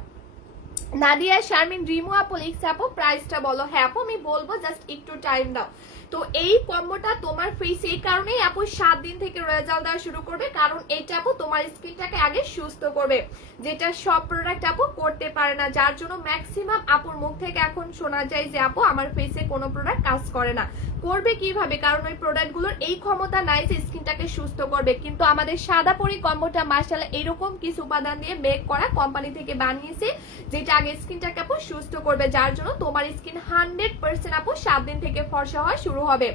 নাদিয়া শারমিন রিমু আপু লিখছে আপু প্রাইসটা বলো। হ্যাঁ আপু আমি বলবো, জাস্ট একটু টাইম দাও। তো এই কম্বোটা তোমার ফেস এই কারণেই আপু 7 দিন থেকে রেজাল্ট দেওয়া শুরু করবে, কারণ এটা আপু তোমার স্কিনটাকে আগে সুস্থ করবে, যেটা সব প্রোডাক্ট আপু করতে পারে না। যার জন্য ম্যাক্সিমাম আপুর মুখ থেকে এখন শোনা যায় যে আপু আমার ফেসে কোনো প্রোডাক্ট কাজ করে না। করবে কিভাবে? কারণ ওই প্রোডাক্টগুলোর এই ক্ষমতা নাই যে স্কিনটাকে সুস্থ করবে। কিন্তু আমাদের সাদাপুরি কম্বোটা মাশাআল্লাহ এরকম কিছু উপাদান দিয়ে মেক করা, কোম্পানি থেকে বানিয়েছে যেটা আগে স্কিনটাকে আপু সুস্থ করবে, যার জন্য তোমার স্কিন 100% আপু 7 দিন থেকে ফর্সা হওয়া শুরু হবে।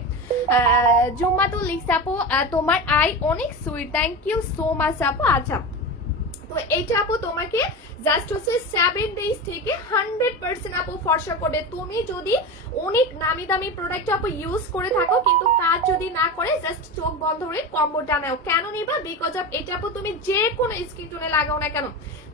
জুম্মাতুল লিখছে আপু তোমার আই অনেক sweet, thank you so much আপু। আচ্ছা তো এইটা আপু তোমাকে জাস্ট হচ্ছে 7 ডেজ থেকে 100% আপু ফর্সা করবে। তুমি যদি অনেক নামি দামি প্রোডাক্ট আপু ইউজ করে থাকো কিন্তু কাজ যদি না করে, জাস্ট চোখ বন্ধ করে কম্বোটা নাও। কেন নিবা? বিকজ অফ এটা আপু তুমি যে কোনো স্কিন টোনে লাগাও না কেন,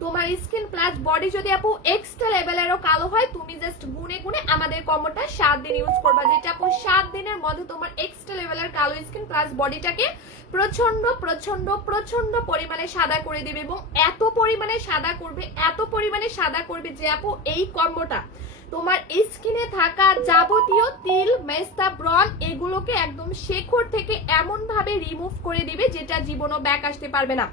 তোমার স্কিন প্লাস বডি যদি আপু এক্সট্রা লেভেলেরও কালো হয়, তুমি জাস্ট গুনে গুনে আমাদের কম্বোটা 7 দিন ইউজ করবা, যেটা আপু 7 দিনের মধ্যে তোমার এক্সট্রা লেভেলের কালো স্কিন প্লাস বডিটাকে প্রচন্ড প্রচন্ড প্রচন্ড পরিমাণে সাদা করে দিবে। এবং এত পরিমাণে সাদা করবে, এত পরিমাণে সাদা করবে যে আপু এই কম্বোটা তোমার স্কিনে থাকা যাবতীয় তিল, মেস্তা, ব্রণ এগুলোকে একদম শেকড় থেকে এমন ভাবে রিমুভ করে দিবে যেটা জীবনও ব্যাক আসতে পারবে না।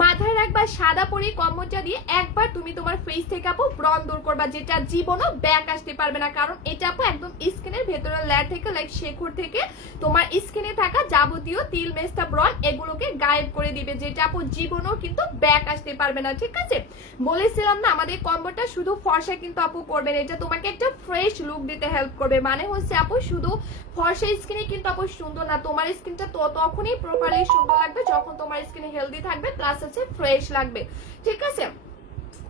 মাথায় রাখবা সাদাপুরি কম্বোটা দিয়ে একবার তুমি তোমার ফেস থেকে আপু ব্রণ দূর করবা, যেটা জীবনও ব্যাক আসতে পারবে না। কারণ এটা আপু একদম স্কিনের ভেতরের লেয়ার থেকে লাইক শেকড় থেকে তোমার স্কিনে থাকা যাবতীয় তিল, মেস্তা, ব্রণ এগুলোকে গায়েব করে দিবে, যেটা আপু জীবনও কিন্তু ব্যাক আসতে পারবে না। ঠিক আছে, বলেছিলাম না আমাদের কম্বোটা শুধু ফর্সা কিন্তু আপু করবে না, এটা তোমাকে একটা ফ্রেশ লুক দিতে হেল্প করবে। মানে হচ্ছে আপু শুধু ফর্সা স্কিনে কিন্তু আপু সুন্দর না, তোমার স্কিনটা তো তখনই প্রপারলি সুন্দর লাগবে যখন তোমার স্কিনে হেলদি থাকবে প্লাস হচ্ছে ফ্রেশ লাগবে। ঠিক আছে,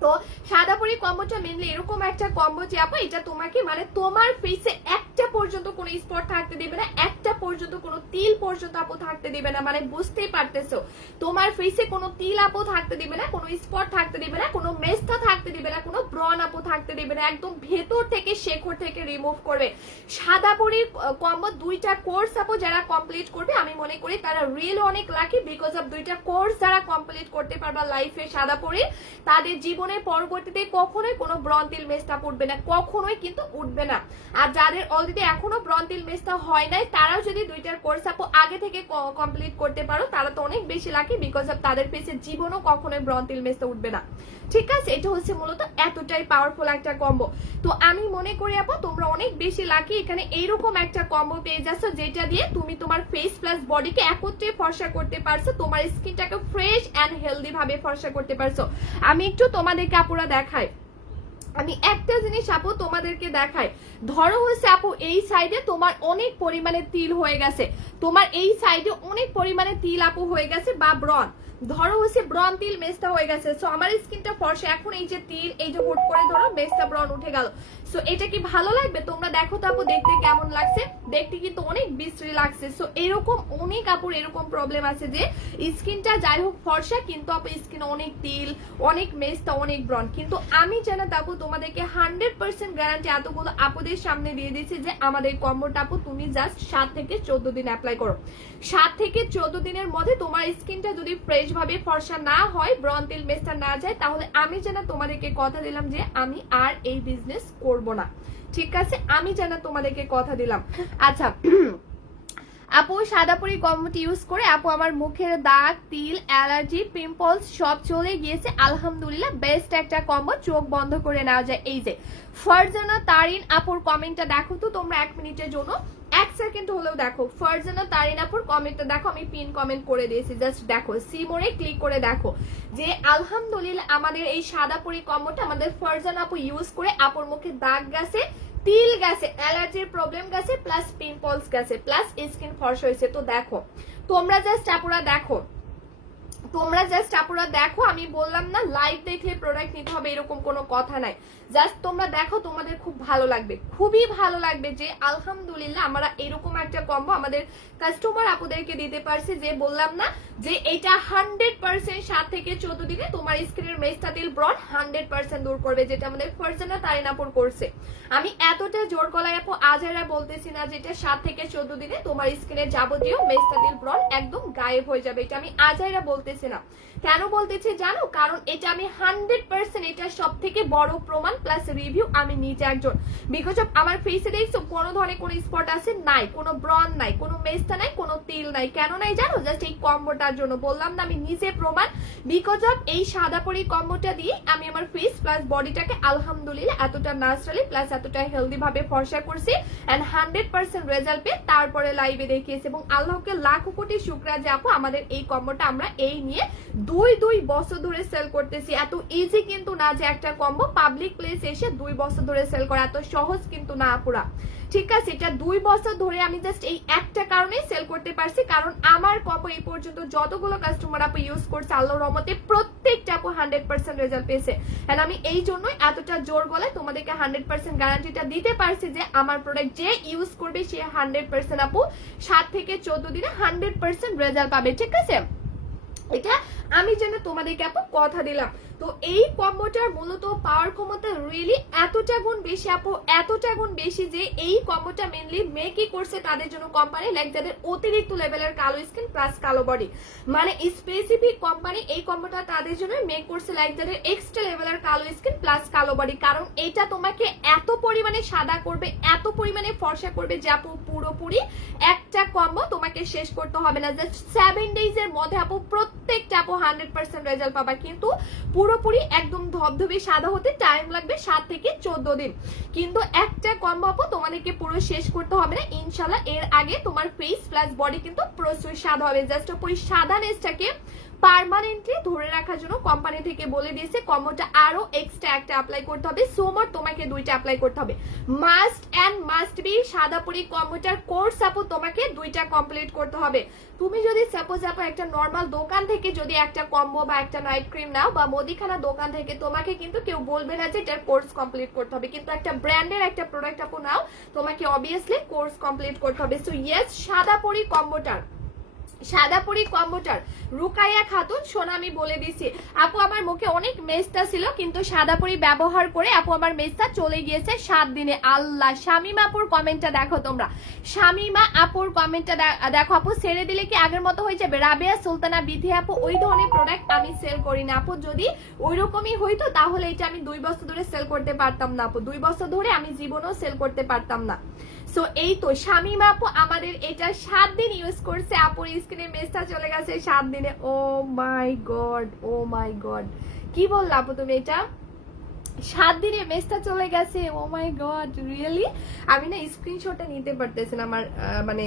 তো সাদাপুরি কম্বোটা মেনলি এরকম একটা কম্বো যে আপু এটা তোমাকে মানে তোমার ফেসে একটা পর্যন্ত কোনো স্পট থাকতে দিবে না, একটা পর্যন্ত কোনো তিল পর্যন্ত আপু থাকতে দিবে না। মানে বুঝতেই পারতেছো, তোমার ফেসে কোনো তিল আপু থাকতে দিবে না, কোনো স্পট থাকতে দিবে না, কোনো মেস্তা থাকতে দিবে না, কোনো ব্রণ আপু থাকতে দিবে না, একদম ভেতর থেকে শেকড় থেকে রিমুভ করবে। সাদাপুরির কম্বো 2টা কোর্স আপু যারা কমপ্লিট করবে আমি মনে করি তারা রিয়েল অনেক লাকি, বিকজ অফ 2টা কোর্স যারা কমপ্লিট করতে পারবা লাইফে সাদাপুরি, তাদের জীবনে পরবর্তীতে কখনোই কোনো ব্রণ, তিল, মেস্তা উঠবে না, কখনোই কিন্তু উঠবে না। আর যাদের অলরেডি এখনো ব্রণ, তিল, মেস্তা হয় নাই তারাও যদি 2টার কোর্স আপু আগে থেকে কমপ্লিট করতে পারো তারা তো অনেক বেশি লাকি, বিকজ অফ তাদের ফেসে জীবনও কখনোই ব্রণ, তিল, মেস্তা উঠবে না। ঠিক আছে, এটা হচ্ছে মূলত এতটাই পাওয়ারফুল একটা কম্বো। তো আমি মনে করি আপু তোমরা অনেক বেশি লাকি, এখানে এইরকম একটা কম্বো পেয়ে যাচ্ছ যেটা দিয়ে তুমি তোমার ফেস প্লাস বডিকে একত্রে ফর্সা করতে পারছো, তোমার স্কিনটাকে ফ্রেশ এন্ড হেলদি ভাবে ফর্সা করতে পারছো। আমি একটু তোমাদেরকে আপুরা দেখাই, আমি একটা জিনিস আপু তোমাদেরকে দেখাই। ধরো হচ্ছে আপু এই সাইডে তোমার অনেক পরিমাণে তিল হয়ে গেছে, তোমার এই সাইডে অনেক পরিমাণে তিল আপু হয়ে গেছে বা ব্রণ, ধরো হচ্ছে ব্রণ, তিল, মেস্তা হয়ে গেছে। সো আমার স্কিনটা ফর্সা, এখন এই যে তিল, এই যে হুট করে ধরো মেস্তা, ব্রণ উঠে গেল। সো এটা কি ভালো লাগবে? তোমরা দেখো তো আপু দেখতে কেমন লাগছে, দেখতে কিন্তু অনেক বিশ্রী লাগছে। সো এরকম অনেক আপুর এরকম প্রবলেম আছে যে স্কিনটা যাই হোক ফর্সা কিন্তু আপু স্কিন অনেক তিল, অনেক মেস্তা, অনেক ব্রণ। কিন্তু আমি জানা আপু তোমাদেরকে 100% গ্যারান্টি এতগুলো আপুদের সামনে দিয়ে দিচ্ছি যে আমাদের কম্বোটা আপু তুমি জাস্ট 7 থেকে 14 দিন অ্যাপ্লাই করো। 7 থেকে 14 দিনের মধ্যে তোমার স্কিনটা যদি ফ্রেশ ভাবে ফর্সা না হয়, ব্রণ, তিল, মেস্তা না যায়, তাহলে আমি জানা তোমাদেরকে কথা দিলাম যে আমি আর এই বিজনেস করব না। ঠিক আছে, আমি জানা তোমাদেরকে কথা দিলাম। আচ্ছা আপু সাদাপুরি কম্বোটি ইউজ করে আপু আমার মুখের দাগ, তিল, অ্যালার্জি, পিম্পলস সব চলে গিয়েছে, আলহামদুলিল্লাহ। বেস্ট একটা কম্বো, চোখ বন্ধ করে নেওয়া যায়। এই যে ফারজানা তারিন আপুর কমেন্টটা দেখো তো তোমরা 1 মিনিটের জন্য, 1 সেকেন্ড হলেও দেখো। ফারজানা তারিন আপুর কমেন্টটা দেখো, আমি পিন কমেন্ট করে দিয়েছি, জাস্ট দেখো, সিমোরে ক্লিক করে দেখো যে আলহামদুলিল্লাহ আমাদের এই সাদাপুরি কম্বোটা আমাদের ফারজানা আপু ইউজ করে আপুর মুখে দাগ গেছে, তিল গেছে, অ্যালার্জির প্রবলেম গেছে, প্লাস পিম্পলস গেছে, প্লাস স্কিন ফর্সা হয়েছে। তো দেখো তোমরা জাস্ট আপুরা দেখো, তোমরা জাস্ট আপুরা দেখো, আমি বললাম না লাইভ দেখলে প্রোডাক্ট নিতে হবে এরকম কোনো কথা নাই, জাস্ট তোমরা দেখো, তোমাদের খুব ভালো লাগবে, খুবই ভালো লাগবে যে আলহামদুলিল্লাহ আমরা এরকম একটা কম্বো আমাদের কাস্টমার আপুদেরকে দিতে পারছি, যে বললাম না যে এটা 100% 7 থেকে 14 দিনে তোমার স্কিনের মেস্তা তিল ব্রণ 100% দূর করবে, যেটা আমাদের ফারজানা তারিনাপুর করছে। আমি এতটা জোর গলায় আপু আজারা বলতেছি না যে এটা 7 থেকে 14 দিনে তোমার স্কিনের যাবতীয় মেস্তা তিল ব্রণ একদম গায়েব হয়ে যাবে, এটা আমি আজারা বলতেছি না। কেন বলতেছি জানো? কারণ এটা আমি 100% এটা সব থেকে বড় প্রমাণ প্লাস রিভিউ, আমি নিজে একজন, বিকজ অফ আমার ফেসে দেখছো কোনো ধরনের কোনো স্পট আছে নাই, কোনো ব্রণ নাই, কোনো মেস্তা নাই, কোনো তিল নাই। কেন নাই জানো? জাস্ট এই কম্বোটার জন্য। বললাম না আমি নিজে প্রমাণ, বিকজ অফ এই সাদা পরি কম্বোটা দিয়ে আমি আমার ফেস প্লাস বডিটাকে আলহামদুলিল্লাহ এতটা ন্যাচারালি প্লাস এতটা হেলদি ভাবে ফর্সা করছি এন্ড 100% রেজাল্ট পেয়ে তারপরে লাইভে দেখিয়েছি। এবং আল্লাহকে লাখো কোটি শুকরিয়া যে আপু আমাদের এই কম্বোটা আমরা এই নিয়ে 2 বছর ধরে সেল করতেছি। এত ইজি কিন্তু না যে একটা কম্বো পাবলিক প্লেস এসে 2 বছর ধরে সেল করা এত সহজ কিন্তু না আপুরা, ঠিক আছে? এটা 2 বছর ধরে আমি জাস্ট এই একটা কারণেই সেল করতে পারছি, কারণ আমার কম্বো এই পর্যন্ত যতগুলো কাস্টমার আপু ইউজ করছে আল্লাহর রহমতে প্রত্যেকটা আপু 100% রেজাল্ট পেয়েছে। এন্ড আমি এই জন্যই এতটা জোর গলায় তোমাদেরকে 100% গ্যারান্টিটা দিতে পারছি যে আমার প্রোডাক্ট যে ইউজ করবে সে 100% আপু 7 থেকে 14 দিনে 100% রেজাল্ট পাবে, ঠিক আছে? এটা আমি যেন তোমাদেরকে আপু কথা দিলাম। তো এই কম্বোটার মূলত পাওয়ার ক্ষমতা রিয়েলি এতটা গুণ বেশি আপু, এতটা গুণ বেশি যে এই কম্বোটা মেনলি মেকই করছে তাদের জন্য কোম্পানি, লাইক যাদের অতিরিক্ত লেভেলের কালো স্কিন প্লাস কালো বডি, মানে স্পেসিফিক কোম্পানি এই কম্বোটা তাদের জন্য মেক করছে, লাইক যাদের এক্সট্রা লেভেলের কালো স্কিন প্লাস কালো বডি। কারণ এটা তোমাকে এত পরিমাণে সাদা করবে, এত পরিমাণে ফর্সা করবে যে আপু পুরোপুরি একটা কম্বো তোমাকে শেষ করতে হবে না। জাস্ট 7 ডেজ এর মধ্যে আপু প্রত্যেকটা আপু 100% রেজাল্ট পাবা, কিন্তু পুরোপুরি একদম ধবধবে সাদা হতে টাইম লাগবে 7 থেকে 14 দিন। কিন্তু একটা কম্বো আপু তোমাদেরকে পুরো শেষ করতে হবে না ইনশাআল্লাহ, এর আগে তোমার ফেস প্লাস বডি কিন্তু প্রচুর সাদা হবে। জাস্ট ওই সাদানেসটাকে পার্মানেন্টলি ধরে রাখার জন্য কোম্পানি থেকে বলে দিয়েছে কম্বোটা আরো এক্সট্রা একটা অ্যাপ্লাই করতে হবে, সোমর তোমাকে 2টা অ্যাপ্লাই করতে হবে। মাস্ট এন্ড মাস্ট বি সাদাপুরি কম্বোটার কোর্স আপু তোমাকে 2টা কমপ্লিট করতে হবে। তুমি যদি সাপোজ আপু একটা নর্মাল দোকান থেকে যদি একটা কম্বো বা একটা নাইট ক্রিম নাও বা মুদিখানা দোকান থেকে, তোমাকে কিন্তু কেউ বলবে না যে এটার কোর্স কমপ্লিট করতে হবে, কিন্তু একটা ব্র্যান্ডের একটা প্রোডাক্ট আপু নাও তোমাকে অবভিয়াসলি কোর্স কমপ্লিট করতে হবে। সো ইয়েস, সাদাপুরি কম্বোটার রুকাইয়া খাতুন সোনা আমি বলে দিছি আপু, আমার মুখে অনেক মেস্তা ছিল কিন্তু সাদাপুরি ব্যবহার করে আপু আমার মেস্তা চলে গিয়েছে 7 দিনে। আল্লাহ, শামিমা আপুর কমেন্টটা দেখো, তোমরা শামিমা আপুর কমেন্টটা দেখো আপু, ছেড়ে দিলে কি আগের মতো হয়ে যাবে? রাবেয়া সুলতানা বিথি আপু, ওই ধরনের প্রোডাক্ট আমি সেল করি না আপু, যদি ওই রকমই হইতো তাহলে এটা আমি 2 বছর ধরে সেল করতে পারতাম না আপু, 2 বছর ধরে আমি জীবনেও সেল করতে পারতাম না। সো এই তো শামিমা আপু আমাদের এটা 7 দিন ইউজ করছে, আপুর স্কিনে মেস্তা চলে গেছে 7 দিনে। ও মাই গড, ও মাই গড, কি বললা আপু তুমি? এটা 7 দিনে মেস্তা চলে গেছে? ও মাই গড, রিয়েলি? আমি না স্ক্রিনশটটা নিতে পারতেছি না, আমার মানে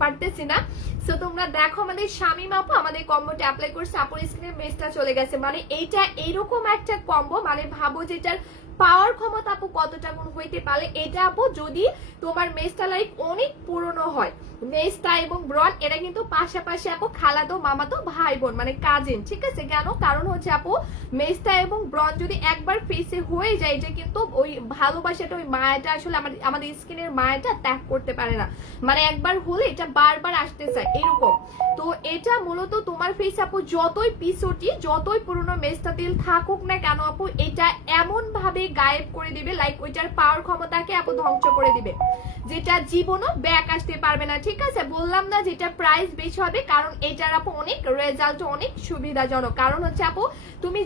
পারতেছি না। সো তোমরা দেখো আমাদের শামিমা আপু আমাদের কম্বোটা অ্যাপ্লাই করছে, আপুর স্কিনে মেস্তা চলে গেছে, মানে এইটা এইরকম একটা কম্বো, মানে ভাবো যেটার পাওয়ার ক্ষমতা আপু কতটা গুণ হইতে পারে। এটা আপু যদি তোমার মেস্তা লাইক অনেক পুরনো হয়, মেস্তা এবং ব্রণ এটা কিন্তু পাশাপাশি আপু খালাতো মামাতো ভাই বোন মানে কাজিন, ঠিক আছে? কেন? কারণ হচ্ছে আপু মেস্তা এবং ব্রণ যদি একবার ফেসে হয়ে যায় এটা কিন্তু ওই ভালোবাসাটা, ওই মায়াটা আসলে আমাদের স্কিনের মায়াটা ত্যাগ করতে পারে না, মানে একবার হলে এটা বারবার আসতে চায় এরকম। তো এটা মূলত তোমার ফেস আপু যতই পিছটি যতই পুরনো মেস্তা তেল থাকুক না কেন আপু, এটা এমন ভাবে গায়েব করে দিবে, লাইক ওইটার পাওয়ার ক্ষমতাকে আপু ধ্বংস করে দিবে, যেটা জীবনও ব্যাক আসতে পারবে না, ঠিক আছে? বললাম না যেটা প্রাইস বেশি হবে, কারণ এটার আপু অনেক রেজাল্ট অনেক সুবিধাজনক। কারণ হচ্ছে আপু তুমি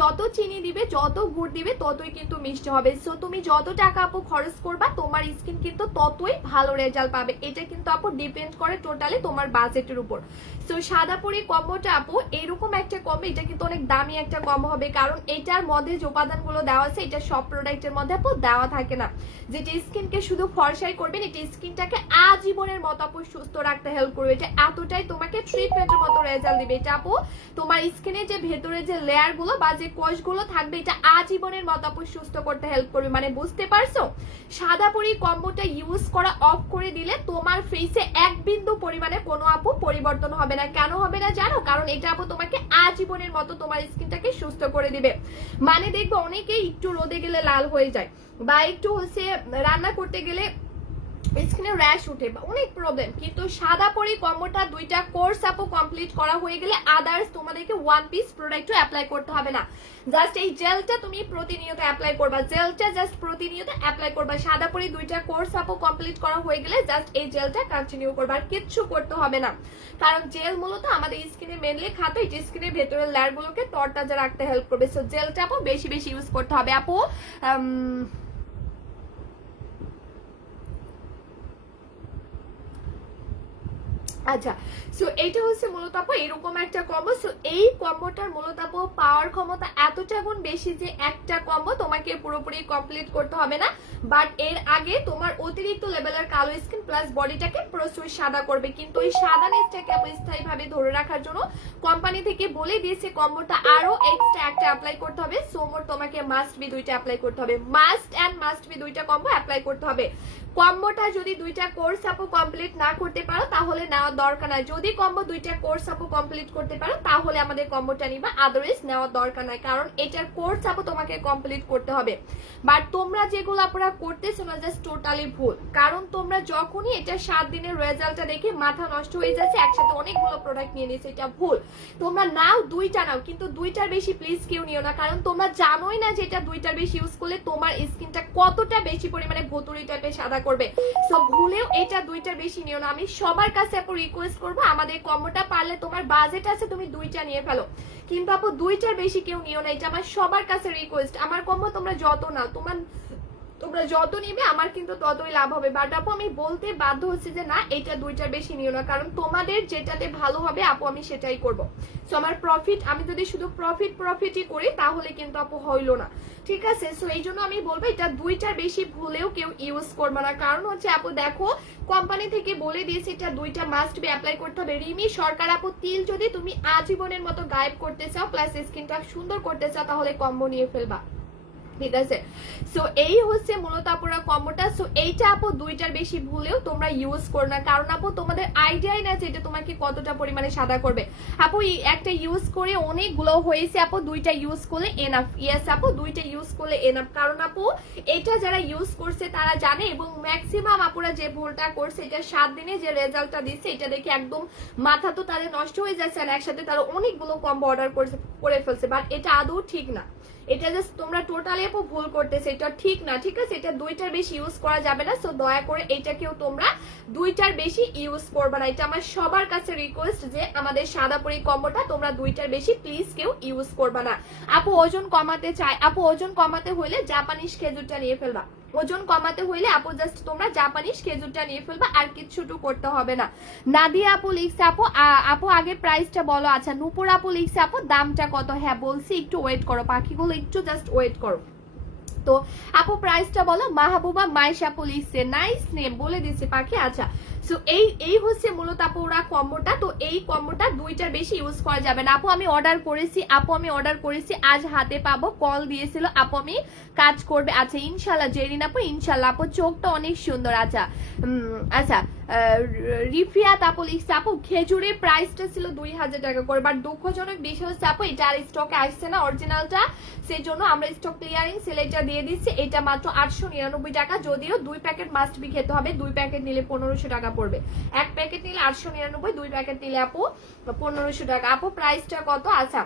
যত চিনি দিবে, যত গুড় দিবে ততই কিন্তু মিষ্টি হবে। সো তুমি যত টাকা আপু খরচ করবা তোমার স্কিন কিন্তু ততই ভালো রেজাল্ট পাবে, এটা কিন্তু আপু ডিপেন্ড করে টোটালি তোমার বাজেটের উপর। সো সাদাপুরি কম্বোটা আপু এরকম একটা কম্বো, এটা কিন্তু অনেক দামি একটা কম্বো হবে, কারণ এটার মধ্যে যে উপাদানগুলো দেওয়া আছে এটা সব প্রোডাক্টের মধ্যে আপু দেওয়া থাকে না, যেটা স্কিনকে শুধু ফর্সাই করবেন, এটা স্কিনটাকে আজীবনের মতো আপু সুস্থ রাখতে হেল্প করবে, এটা এতটাই তোমাকে ট্রিটমেন্টের মতো রেজাল্ট দিবে। এটা আপু তোমার স্কিনের যে ভেতরে যে লেয়ার গুলো বা যে কোষগুলো থাকবে এটা আজীবনের মতো আপু সুস্থ করতে হেল্প করবে। মানে বুঝতে পারছো, সাদা পরি কম্বোটা ইউজ করা অফ করে দিলে তোমার ফেসে এক বিন্দু পরিমাণে কোনো আপু পরিবর্তন হবে না। কেন হবে না জানো? কারণ এটা আপু তোমাকে আজীবনের মতো তোমার স্কিনটাকে সুস্থ করে দিবে। মানে দেখবো অনেকেই একটু রোদে গেলে লাল হয়ে যায়, বা একটু হচ্ছে রান্না করতে গেলে স্কিনে র্যাশ উঠে, অনেক প্রবলেম, কিন্তু সাদা পরি কম্বোটা দুইটা কোর্স আপু কমপ্লিট করা হয়ে গেলে আদার্স তোমাদেরকে ওয়ান পিস প্রোডাক্টও অ্যাপ্লাই করতে হবে না। জাস্ট এই জেলটা তুমি প্রতিনিয়ত অ্যাপ্লাই করবা, জেলটা জাস্ট প্রতিনিয়ত অ্যাপ্লাই করবা। সাদা পরি দুইটা কোর্স আপু কমপ্লিট করা হয়ে গেলে জাস্ট এই জেলটা কন্টিনিউ করবা, আর কিচ্ছু করতে হবে না। কারণ জেল মূলত আমাদের স্কিনে মেনলি খাতো, এটা স্কিনের ভেতরের লেয়ার গুলোকে তরতাজা রাখতে হেল্প করবে। সো জেলটা আপু বেশি বেশি ইউজ করতে হবে আপু। আচ্ছা, সো এইটা হচ্ছে মূলত আপু এরকম একটা কম্বো। সো এই কম্বোটার মূলত আপু পাওয়ার ক্ষমতা এতটা গুণ বেশি যে একটা কম্বো তোমাকে পুরোপুরি কমপ্লিট করতে হবে না, বাট এর আগে তোমার অতিরিক্ত লেভেলের কালো স্কিন প্লাস বডিটাকে প্রচুর সাদা করবে। কিন্তু এই সাদানেসটাকে আপু স্থায়ীভাবে ধরে রাখার জন্য কোম্পানি থেকে বলে দিয়েছে কম্বোটা আরো এক্সট্রা একটা অ্যাপ্লাই করতে হবে। সো মোর তোমাকে মাস্ট বি দুইটা অ্যাপ্লাই করতে হবে, মাস্ট বি দুইটা কম্বো অ্যাপ্লাই করতে হবে। কম্বোটা যদি দুইটা কোর্স আপু কমপ্লিট না করতে পারো তাহলে নেওয়ার দরকার নাই। যদি কম্বো দুইটা কোর্স আপু কমপ্লিট করতে পারো তাহলে আমাদের কম্বোটা নিবা, আদারওয়াইজ নেওয়ার দরকার নাই, কারণ এটার কোর্স আপু তোমাকে কমপ্লিট করতে হবে। বাট তোমরা যেগুলো আপনারা করতেছো না জাস্ট টোটালি ভুল, কারণ তোমরা যখনই এটা 7 দিনের রেজাল্টটা দেখে মাথা নষ্ট হয়ে যাচ্ছে, একসাথে অনেকগুলো প্রোডাক্ট নিয়ে নিয়েছে, এটা ভুল। তোমরা নাও দুইটা নাও, কিন্তু দুইটার বেশি প্লিজ কেউ নিও না, কারণ তোমরা জানোই না যে এটা দুইটার বেশি ইউজ করলে তোমার স্কিনটা কতটা বেশি পরিমাণে ভুতুড়ি টাইপের সাদা করবে। সো ভুলেও এটা দুইটার বেশি নিও না। আমি সবার কাছে আপু রিকোয়েস্ট করবো, আমাদের কম্বোটা পারলে তোমার বাজেট আছে তুমি দুইটা নিয়ে ফেলো, কিন্তু আপু দুইটার বেশি কেউ নিও না, এটা আমার সবার কাছে রিকোয়েস্ট। আমার কম্বো তোমরা যত নাও, তোমরা যত নিবে আমার কিন্তু ততই লাভ হবে। বাট আপু আমি বলতে বাধ্য হচ্ছে যে না, এটা দুইটার বেশি নিও না, কারণ তোমাদের যেটাতে ভালো হবে আপু আমি সেটাই করব। সো আমার প্রফিট, আমি যদি শুধু প্রফিটই করি তাহলে কিন্তু আপু হইলো না, ঠিক আছে? সো এই জন্য আমি বলবো এটা দুইটার বেশি ভুলেও কেউ ইউজ করবে না। কারণ হচ্ছে আপু দেখো কোম্পানি থেকে বলে দিয়েছে এটা দুইটা মাস্ট বি অ্যাপ্লাই করতে হবে। রিমি সরকার আপু তিল যদি তুমি আজীবনের মতো গায়েব করতে চাও প্লাস স্কিনটা সুন্দর করতে চাও তাহলে কম্বো নিয়ে ফেলবা, ঠিক আছে? সো এই হচ্ছে মূলত আপুরা কম্বোটা। সো এইটা আপু দুইটার বেশি ভুলেও তোমরা ইউজ করো না, কারণ আপু তোমাদের আইডিয়াই না যে এটা তোমাকে কতটা পরিমাণে সাদা করবে। আপু একটা ইউজ করে অনেকগুলো হয়েছে আপু, দুইটা ইউজ করলে এনাফ। ইয়েস আপু দুইটা ইউজ করলে এনাফ, কারণ আপু এটা যারা ইউজ করছে তারা জানে, এবং ম্যাক্সিমাম আপুরা যে ভুলটা করছে এটা 7 দিনে যে রেজাল্টটা দিচ্ছে এটা দেখে একদম মাথা তো তাদের নষ্ট হয়ে যাচ্ছে, আর একসাথে তারা অনেকগুলো কম্বো অর্ডার করে ফেলছে। বাট এটা আদৌ ঠিক না, এটা জাস্ট তোমরা টোটালি আপু ভুল করতেছে, এটা ঠিক না, ঠিক আছে? এটা দুইটার বেশি ইউজ করা যাবে না। সো দয়া করে এটাকেও তোমরা দুইটার বেশি ইউজ করবে না, এটা আমার সবার কাছে রিকোয়েস্ট যে আমাদের সাদা পরি কম্বোটা তোমরা দুইটার বেশি প্লিজ কেউ ইউজ করবে না। আপু ওজন কমাতে চাই, আপু ওজন কমাতে হলে জাপানিজ খেজুরটা নিয়ে ফেলবা। ওজন কমাতে হইলে আপু জাস্ট তোমরা জাপানিজ খেজুরটা নিয়ে ফেলবা, আর কিচ্ছুটু করতে হবে না। নাদিয়া আপু লিখছে আপু আগে প্রাইসটা বলো। আচ্ছা নূপুর আপু লিখছে আপু দামটা কত? হ্যাঁ বলছি, একটু ওয়েট করো পাখিগুলো, একটু জাস্ট ওয়েট করো। তো আপু প্রাইসটা বলো। মাহবুবা মাইশ আপু লিখছে, নাইস নেম, বলে দিচ্ছে পাখি। আচ্ছা সো এই হচ্ছে মূলত আপু ওরা কম্বোটা। তো এই কম্বোটা দুইটার বেশি ইউজ করা যাবে না। আপু আমি অর্ডার করেছি আজ হাতে পাবো, কল দিয়েছিল আপু আমি কাজ করবে। আচ্ছা ইনশাল্লাহ জেরিন আপু, ইনশাল্লাহ। আপু চোখটা অনেক সুন্দর। আচ্ছা আচ্ছা রিফিয়াত আপু লিখছে আপু খেজুরের প্রাইসটা ছিল 2000 টাকা করে, বাট দুঃখজনক বিষয় হচ্ছে আপু এটা আর স্টকে আসছে না অরিজিনালটা, সেই জন্য আমরা স্টক ক্লিয়ারিং সেল এটা দিয়ে দিচ্ছি। এটা মাত্র 899 টাকা, যদিও 2 প্যাকেট মাস্ট বি খেতে হবে, 2 প্যাকেট নিলে 1500 টাকা পড়বে। 1 প্যাকেট নিলে 899, 2 প্যাকেট নিলে আপু 1500 টাকা। আপু প্রাইসটা কত? আচ্ছা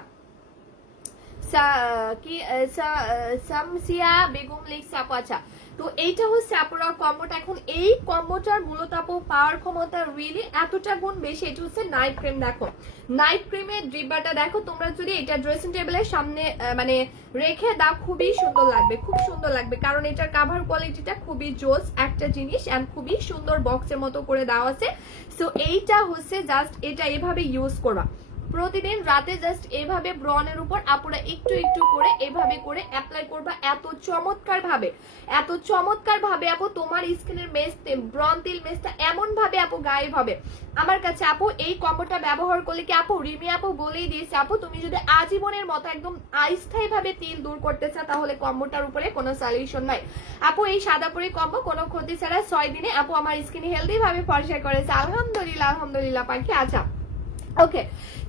সামসিয়া বেগম লিখছে আপু। আচ্ছা তো এইটা হচ্ছে আপুরা কম্বোটা। এখন এই কম্বোটার মূলত আপু পাওয়ার ক্ষমতা রিয়েলি এতটা গুণ বেশি। এটা হচ্ছে নাইট ক্রিম। দেখো নাইট ক্রিমের ডিব্বাটা দেখো, তোমরা যদি এটা ড্রেসিং টেবিলের সামনে মানে রেখে দাও খুবই সুন্দর লাগবে, খুব সুন্দর লাগবে, কারণ এটার কাভার কোয়ালিটিটা খুবই জোস একটা জিনিস, এন্ড খুবই সুন্দর বক্সের মতো করে দেওয়া আছে। সো এইটা হচ্ছে জাস্ট এটা এভাবে ইউজ করবা, প্রতিদিন রাতে জাস্ট এভাবে ব্রনের উপর আপুরা একটু একটু করে এভাবে করে অ্যাপ্লাই করবা, এত চমৎকার ভাবে আপু তোমার স্কিনের মেস্তে ব্রন তিল মেস্তা এমন ভাবে আপু গায়েব হবে। আমার কাছে আপু এই কম্বোটা ব্যবহার করলে কি আপু, রিমি আপু বলেই দিয়েছে আপু, তুমি যদি আজীবনের মতো একদম অস্থায়ী ভাবে তিল দূর করতে চাও তাহলে কম্বোটার উপরে কোনো সলিউশন নাই আপু। এই সাদা পরি কম্বো কোনো ক্ষতি ছাড়া 6 দিনে আপু আমার স্কিন হেলদি ভাবে ফর্সা করেছে, আলহামদুলিল্লাহ পাখি। আচ্ছা ওকে,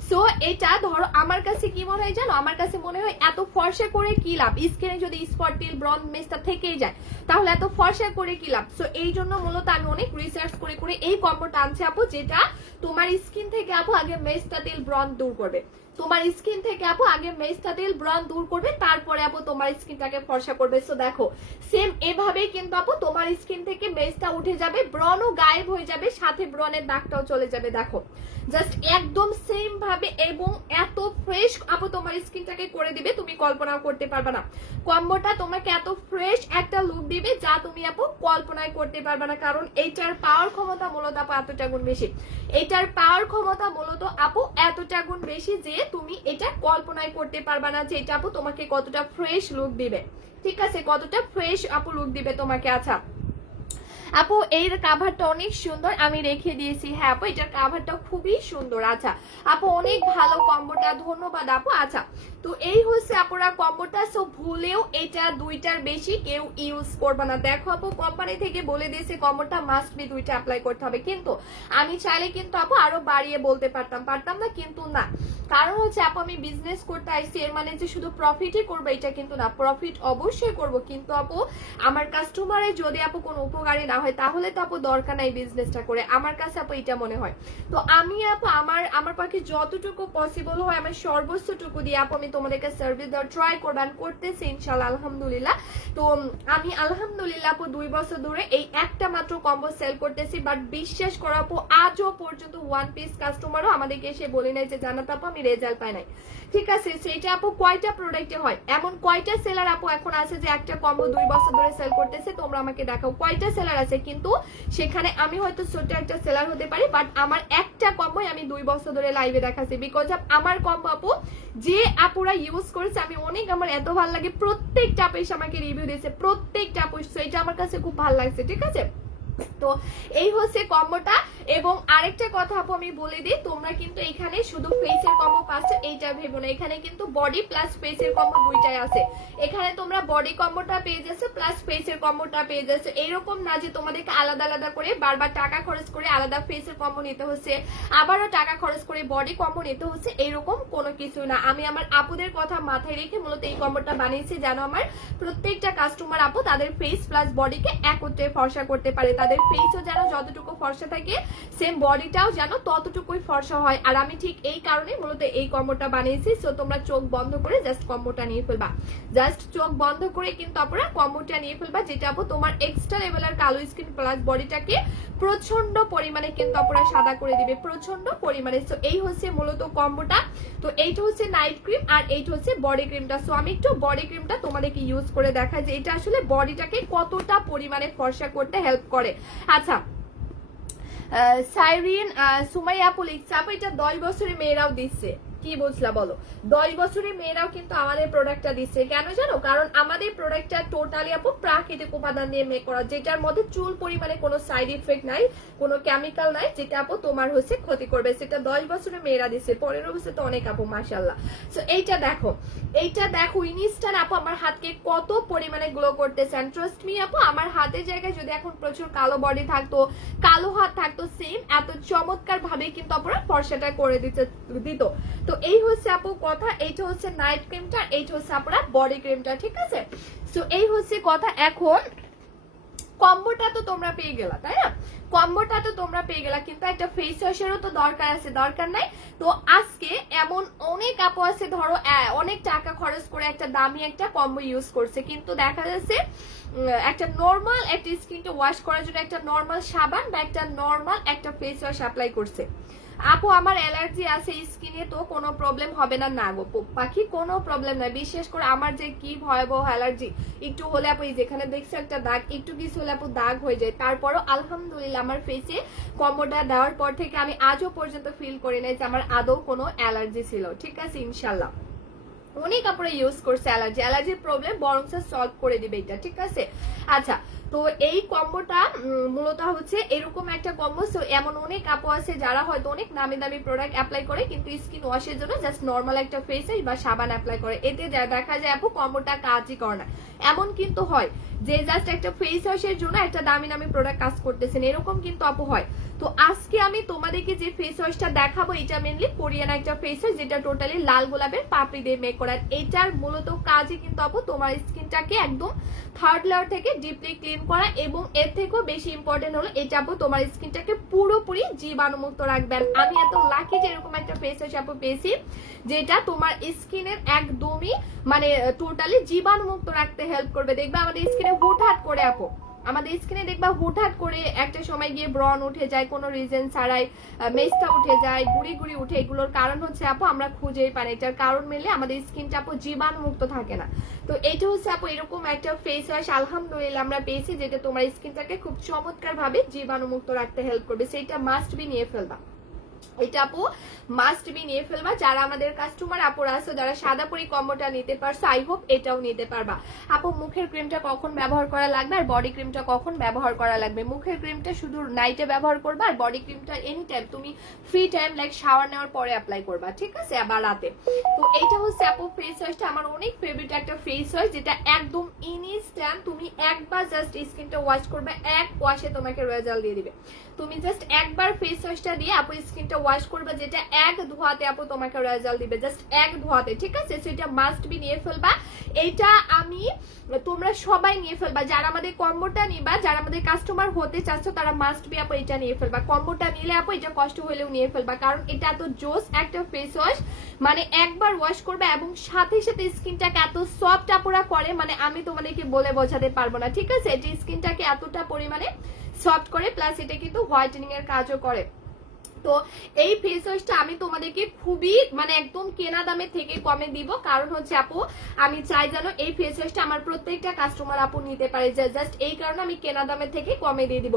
সো এটা ধরো আমার কাছে কি মনে হয় জানো, আমার কাছে মনে হয় এত ফর্সা করে কি লাভ, স্কিনে যদি স্পট টিল ব্রন মেস্টা থেকেই যায় তাহলে এত ফর্সা করে কি লাভ। সো এই জন্য মূলত আমি অনেক রিসার্চ করে এই কম্বোটা আনছি আপু, যেটা তোমার স্কিন থেকে আপু আগে মেস্টা টিল ব্রন দূর করবে, তোমার স্কিন থেকে আপু আগে মেস্টা টিল ব্রন দূর করবে, তারপরে আপু তোমার স্কিনটাকে ফর্সা করবে। সো দেখো সেম এভাবেই কিন্তু আপু তোমার স্কিন থেকে মেস্টা উঠে যাবে, ব্রনও গায়েব হয়ে যাবে, সাথে ব্রনের দাগটাও চলে যাবে। দেখো জাস্ট একদম সেম ভাবে এবং এত ফ্রেশ আপু তোমার স্কিনটাকে করে দিবে, তুমি কল্পনাও করতে পারবে না। কম্বোটা তোমাকে এত ফ্রেশ একটা লুক দিবে যা তুমি আপু কল্পনাই করতে পারবে না, কারণ এইটার পাওয়ার ক্ষমতা মূলত আপু এতটা গুণ বেশি, এইটার পাওয়ার ক্ষমতা মূলত আপু এতটা গুণ বেশি যে তুমি এটা কল্পনাই করতে পারবে না যে এটা আপু তোমাকে কতটা ফ্রেশ লুক দিবে। ঠিক আছে, কতটা ফ্রেশ আপু লুক দিবে তোমাকে। আচ্ছা আপু এর কাভারটা অনেক সুন্দর, আমি রেখে দিয়েছি। হ্যাঁ আপু এটার কাভারটা খুবই সুন্দর। আচ্ছা আপু অনেক ভালো কম্বোটা, ধন্যবাদ আপু। আচ্ছা তো এই হচ্ছে আপুরা কম্বোটা, সো ভুলেও এটা 2টার বেশি কেউ ইউজ করবে না। দেখো আপু কোম্পানি থেকে বলে দিয়েছে কম্বোটা মাস্ট বি 2টা অ্যাপ্লাই করতে হবে, কিন্তু আমি চাইলে কিন্তু আপু আরো বাড়িয়ে বলতে পারতাম না, কিন্তু না, কারণ হচ্ছে আপু আমি বিজনেস করতে আইছি, এর মানে যে শুধু প্রফিটই করবো এটা কিন্তু না, প্রফিট অবশ্যই করব, কিন্তু আপু আমার কাস্টমারের যদি আপু কোনো উপকারী না হয় তাহলে তো আপু দরকার নাই বিজনেসটা করে, আমার কাছে আপু এটা মনে হয়। তো আমি আপু আমার পক্ষে যতটুকু পসিবল হয় আমার সর্বোচ্চটুকু দিয়ে আপু আমি তোমাদেরকে সার্ভিস দেওয়ার ট্রাই করবেন, করতেছি ইনশাআল্লাহ আলহামদুলিল্লাহ। তো আমি আলহামদুলিল্লাহ আপু 2 বছর ধরে এই একটা মাত্র কম্বো সেল করতেছি, বাট বিশ্বাস করো আপু আজও পর্যন্ত 1 পিস কাস্টমারও আমাদেরকে এসে বলে নাই যে জানাত আপু আমি রেজাল্ট পাই নাই। ঠিক আছে, সেটা আপু কয়টা প্রোডাক্টে হয়, এমন কয়টা সেলার আপু এখন আছে যে একটা কম্বো 2 বছর ধরে সেল করতেছে, তোমরা আমাকে দেখাও কয়টা সেলার আছে। কিন্তু সেখানে আমি হয়তো ছোট একটা সেলার হতে পারি, বাট আমার একটা কম্বোই আমি 2 বছর ধরে লাইভে দেখাচ্ছি, বিকজ আমার কম্বো আপু যে আপুরা ইউজ করেছে আমি অনেক, আমার এত ভালো লাগে, প্রত্যেকটা আপু এসে আমাকে রিভিউ দিয়েছে, প্রত্যেকটা আপু, এটা আমার কাছে খুব ভালো লাগছে। ঠিক আছে, তো এই হচ্ছে কম্বোটা। এবং আরেকটা কথা আপু আমি বলে দিই, তোমরা কিন্তু এখানে শুধু ফেসের কম্বো পাচ্ছ এইটা ভেবো না, এখানে কিন্তু বডি প্লাস ফেসের কম্বো 2টাই আছে। এখানে তোমরা বডি কম্বোটা পেয়ে যাচ্ছ প্লাস ফেসের কম্বোটা পেয়ে যাচ্ছ, এরকম না যে তোমাদেরকে আলাদা আলাদা করে বারবার টাকা খরচ করে আলাদা ফেসের কম্বো নিতে হচ্ছে, আবারও টাকা খরচ করে বডি কম্বো নিতে হচ্ছে, এরকম কোনো কিছু না। আমি আমার আপুদের কথা মাথায় রেখে মূলত এই কম্বোটা বানিয়েছি, যেন আমার প্রত্যেকটা কাস্টমার আপু তাদের ফেস প্লাস বডিকে একত্রে ফর্সা করতে পারে, তাদের ফেসও যেন যতটুকু ফর্সা থাকে সেম বডিটাও যেন ততটুকুই ফর্সা হয়। আর আমি ঠিক এই কারণে মূলত এই কম্বোটা বানিয়েছি। সো তোমরা চোখ বন্ধ করে জাস্ট কম্বোটা নিয়ে ফেলবা, জাস্ট চোখ বন্ধ করে কিন্তু আপনারা কম্বোটা নিয়ে ফেলবা, যেটা আপু তোমার এক্সট্রা লেভেলের কালো স্কিন প্লাস বডিটাকে প্রচন্ড পরিমাণে কিন্তু আপনারা সাদা করে দিবে, প্রচন্ড পরিমাণে। সো এই হচ্ছে মূলত কম্বোটা। তো এইটা হচ্ছে নাইট ক্রিম আর এইটা হচ্ছে বডি ক্রিমটা। সো আমি একটু বডি ক্রিমটা তোমাদেরকে ইউজ করে দেখাই যে এটা আসলে বডিটাকে কতটা পরিমাণে ফর্সা করতে হেল্প করে। আচ্ছা সাইরিন সুমাইয়া আপু লিখছে আপু এটা 10 বছরের মেয়েরাও দিচ্ছে, কি বুঝলা বলো? 10 বছরের মেয়েরাও কিন্তু আমাদের প্রোডাক্টটা দিচ্ছে, কেন জানো? কারণ আমাদের প্রোডাক্টটা টোটালি আপু প্রাকৃতিক উপাদান দিয়ে মেক করা, যেটার মধ্যে চুল পরিমাণে কোনো সাইড ইফেক্ট নাই, কোনো কেমিক্যাল নাই যেটা আপু তোমার হচ্ছে ক্ষতি করবে। সেটা 10 বছরের মেয়েরা দিচ্ছে, 15 বছর তো অনেক আপু মাশাআল্লাহ। সো এইটা দেখো ইনস্ট্যান্ট আপু আমার হাতকে কত পরিমাণে গ্লো করতেছে। ট্রাস্ট মি আপু আমার হাতের জায়গায় যদি এখন প্রচুর কালো বডি থাকতো, কালো হাত থাকতো, সেম এত চমৎকার ভাবে কিন্তু আপনারা ফর্সাটা করে দিত। তো এই হচ্ছে আপু কথা, এইটা হচ্ছে নাইট ক্রিমটা, এইটা হচ্ছে আপনারা বডি ক্রিমটা। ঠিক আছে, সো এই হচ্ছে কথা। এখন কম্বোটা তো তোমরা পেয়ে গেলা, তাই না? কম্বোটা তো তোমরা পেয়ে গেলা, কিন্তু একটা ফেস ওয়াশেরও তো দরকার আছে, দরকার নাই? তো আজকে এমন অনেক আপু আছে ধরো অনেক টাকা খরচ করে একটা দামি একটা কম্বো ইউজ করছে, কিন্তু দেখা যাচ্ছে একটা নর্মাল একটা স্কিনটা ওয়াশ করার জন্য একটা নর্মাল সাবান বা একটা নর্মাল একটা ফেস ওয়াশ অ্যাপ্লাই করছে, আপু আমার অ্যালার্জি আছে স্কিনে, তো কোনো প্রবলেম হবে না? না গো পাখি, কোনো প্রবলেম নাই। বিশেষ করে আমার যে কি ভয়াবহ অ্যালার্জি, একটু হলে আপু এই যেখানে দেখছো একটা দাগ, একটু কিছু হলে আপু দাগ হয়ে যায়। তারপরও আলহামদুলিল্লাহ আমার ফেসে কম্বোটা দেওয়ার পর থেকে আমি আজও পর্যন্ত ফিল করি নাই যে আমার আদৌ কোনো অ্যালার্জি ছিল। ঠিক আছে, ইনশাল্লাহ অনেক কাপড়ে ইউজ করছে অ্যালার্জির প্রবলেম বরং সলভ করে দিবে এটা। ঠিক আছে, আচ্ছা তো এই কম্বোটা মূলত হচ্ছে এরকম একটা কম্বো। সো এমন অনেক আপু আছে যারা হয়তো অনেক নামি দামি প্রোডাক্ট অ্যাপ্লাই করে কিন্তু স্কিন ওয়াশের জন্য জাস্ট নর্মাল একটা ফেস ওয়াশ বা সাবান অ্যাপ্লাই করে, এতে দেখা যায় আপু কম্বোটা কাজই করে না। এমন কিন্তু হয় যে জাস্ট একটা ফেস ওয়াশের জন্য একটা দামি দামি প্রোডাক্ট কাজ করতেছেন, এরকম কিন্তু আপু হয়। তো আজকে আমি তোমাদেরকে যে ফেস ওয়াশটা দেখাবো এটা মেনলি কোরিয়ান একটা ফেস ওয়াশ, যেটা টোটালি লাল গোলাপের পাপড়ি দিয়ে মেক করা। এটার মূলত কাজই কিন্তু আপু তোমার স্কিনটাকে একদম থার্ড লেয়ার থেকে ডিপলি ক্লিন করা, এবং এর থেকেও বেশি ইম্পর্টেন্ট হলো এটা আপু তোমার স্কিনটাকে পুরোপুরি জীবাণুমুক্ত রাখবে। আমি এত লাকি যে এরকম একটা ফেস ওয়াশ আপু পেয়েছি যেটা তোমার স্কিনের একদমই মানে টোটালি জীবাণুমুক্ত রাখতে হেল্প করবে। দেখবে আমাদের স্কিনে হুটহাট করে আপু, আমাদের স্কিনে দেখবা হুটহাট করে একটা সময় গিয়ে ব্রণ উঠে যায় কোনো রিজন ছাড়াই, মেস্তা উঠে যায়, গুড়ি গুড়ি উঠে। এগুলোর কারণ হচ্ছে আপু আমরা খুঁজেই পাই না। এটার কারণ মিলে আমাদের স্কিনটা আপু জীবাণুমুক্ত থাকে না। তো এটা হচ্ছে আপু এরকম একটা ফেস ওয়াশ আলহামদুলিল্লাহ আমরা পেয়েছি যেটা তোমার স্কিনটাকে খুব চমৎকার ভাবে জীবাণুমুক্ত রাখতে হেল্প করবে। সেটা মাস্ট বি নিয়ে ফেলবা, এটা আপু মাস্ট বি নিয়ে ফেলবা। যারা আমাদের কাস্টমার আপুরা আছো যারা সাদা পরি কম্বোটা নিতে পারছো, আই হোপ এটাও নিতে পারবা। আপু মুখের ক্রিমটা কখন ব্যবহার করা লাগবে আর বডি ক্রিমটা কখন ব্যবহার করা লাগবে? মুখের ক্রিমটা শুধু নাইটে ব্যবহার করবা, আর বডি ক্রিমটা এনি টাইম তুমি ফ্রি টাইম লাইক শাওয়ার নেওয়ার পরে অ্যাপ্লাই করবা। ঠিক আছে, আবার রাতে। তো এইটা হচ্ছে আপু ফেস ওয়াশটা আমার অনেক ফেভারিট একটা ফেস ওয়াশ, যেটা একদম ইনস্ট্যান্ট। তুমি একবার জাস্ট স্কিনটা ওয়াশ করবে, এক ওয়াশে তোমাকে রেজাল্ট দিয়ে দিবে। তুমি জাস্ট একবার ফেস ওয়াশটা দিয়ে আপু স্কিনটা ওয়াশ করবে, যেটা এক ধোয়াতে আপু তোমাকে রেজাল্ট দিবে, জাস্ট এক ধোয়াতে। ঠিক আছে, সেটা মাস্ট বি নিয়ে ফেলবা। এটা আমি তোমরা সবাই নিয়ে ফেলবা, যারা আমাদের কম্বোটা নিবা, যারা আমাদের কাস্টমার হতে চাচ্ছ তারা মাস্ট বি আপু এটা নিয়ে ফেলবা। কম্বোটা নিলে আপু এটা কষ্ট হলেও নিয়ে ফেলবা, কারণ এটা এত জোস একটা ফেস ওয়াশ। মানে একবার ওয়াশ করবে এবং সাথে সাথে স্কিনটাকে এত সফট আপুরা করে, মানে আমি তোমাদেরকে বলে বোঝাতে পারবো না। ঠিক আছে, এটা স্কিনটাকে এতটা পরিমাণে সফট করে, প্লাস এটা কিন্তু হোয়াইটেনিং এর কাজও করে। তো এই ফেস ওয়াশটা আমি তোমাদেরকে খুবই মানে একদম কেনা দামে থেকে কমে দিব, কারণ হচ্ছে আপু আমি চাই যেন এই ফেস ওয়াশটা আমার প্রত্যেকটা কাস্টমার আপু নিতে পারে, জাস্ট এই কারণে আমি কেনা দামে থেকে কমে দিয়ে দিব।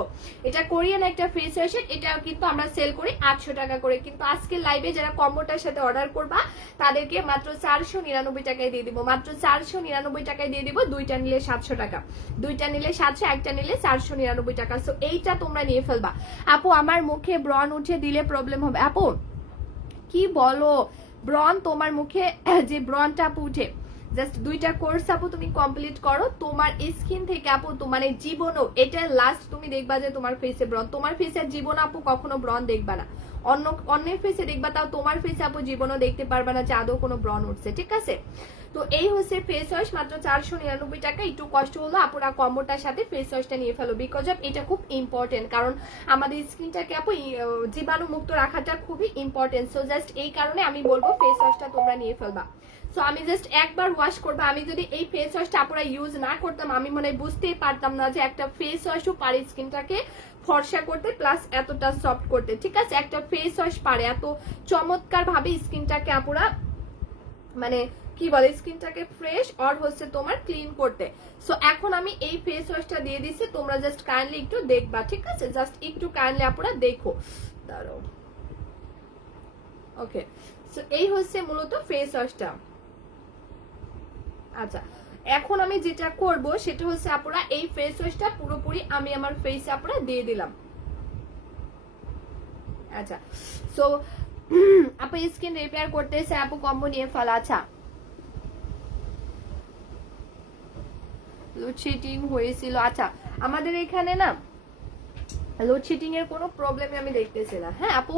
এটা কোরিয়ান একটা ফেস ওয়াশ, এটা কিন্তু আমরা সেল করি 800 টাকা করে, কিন্তু আজকে লাইভে যারা কম্বোটার সাথে অর্ডার করবা তাদেরকে মাত্র 499 টাকায় দিয়ে দিব, মাত্র 499 টাকায় দিয়ে দিব। দুইটা নিলে 700 টাকা, দুইটা নিলে 700, একটা নিলে 499 টাকা। সো এইটা তোমরা নিয়ে ফেলবা। আপু আমার মুখে ব্রণ উঠে দিলে প্রবলেম হবে? আপু কি বলো, ব্রণ তোমার মুখে যে ব্রণটা আপু উঠে, জাস্ট দুইটা কোর্স আপু তুমি কমপ্লিট করো, তোমার স্কিন থেকে আপু তোমার জীবনও এটা লাস্ট তুমি দেখবা যে তোমার ফেসে ব্রণ, তোমার ফেসের জীবন আপু কখনো ব্রণ দেখবা না। অন্যের ফেসে দেখবা, তাও তোমার ফেসে আপু জীবনও দেখতে পারবা না যে আদৌ কোনো ব্রণ উঠছে। ঠিক আছে, তো এই হচ্ছে ফেস ওয়াশ, মাত্র 499 টাকা। একটু কষ্ট হলো আপুরা কম্বোটার সাথে ফেস ওয়াশটা নিয়ে ফেলো, বিকজ অফ এটা খুব ইম্পর্টেন্ট, কারণ আমাদের স্কিনটাকে আপু জীবাণু মুক্ত রাখাটা খুবই ইম্পর্টেন্ট। সো জাস্ট এই কারণে আমি বলবো ফেস ওয়াশটা তোমরা নিয়ে ফেলবা। সো আমি জাস্ট একবার ওয়াশ করবো। আমি যদি এই ফেস ওয়াশটা আপুরা ইউজ না করতাম আমি মনে হয় বুঝতেই পারতাম না যে একটা ফেস ওয়াশও পারে স্কিনটাকে ফর্সা করতে, প্লাস এতটা সফট করতে। ঠিক আছে, একটা ফেস ওয়াশ পারে এত চমৎকার ভাবে স্কিনটাকে আপুরা মানে কি বলে স্কিনটাকে ফ্রেশ আর হচ্ছে তোমার ক্লিন করতে। সো এখন আমি এই ফেস ওয়াশটা দিয়ে দিচ্ছি, তোমরা জাস্ট কাইন্ডলি একটু দেখবা। ঠিক আছে, জাস্ট একটু কাইন্ডলি আপুরা দেখো, দাঁড়াও। ওকে, সো এই হচ্ছে মূলত ফেস ওয়াশটা। আচ্ছা, এখন আমি যেটা করব সেটা হচ্ছে আপুরা এই ফেস ওয়াশটা পুরোপুরি আমি আমার ফেসে আপুরা দিয়ে দিলাম। আচ্ছা, সো আপু স্কিন রিপেয়ার করতেছে, আপু কম্বো নিয়ে ফেলা। আচ্ছা, লোডশেডিং হয়েছিল। আচ্ছা, আমাদের এখানে না লোডশেডিং এর কোনো প্রবলেমই আমি দেখতেছি না। হ্যাঁ আপু,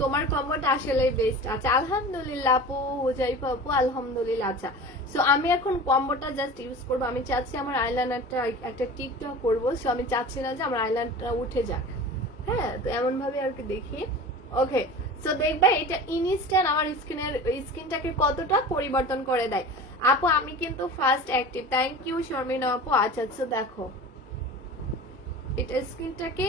তোমার কম্বোটা আসলে বেস্ট। আচ্ছা, আলহামদুলিল্লাহ আপু, হুজাইফা আপু, আলহামদুলিল্লাহ। আচ্ছা, সো আমি এখন কম্বোটা জাস্ট ইউজ করবো। আমি চাচ্ছি আমার আইলাইনারটা একটা টিকটক করবো, সো আমি চাচ্ছি না যে আমার আইলাইনারটা উঠে যাক। হ্যাঁ, তো এমন ভাবে আর কি দেখি। ওকে, সো দেখবে এটা ইনস্ট্যান্ট আমার স্কিনটাকে কতটা পরিবর্তন করে দেয়। আপু আমি কিন্তু ফার্স্ট অ্যাক্টিভ, থ্যাংক ইউ শর্মিনা আপু। আচ্ছা, সো দেখো এটা স্কিনটাকে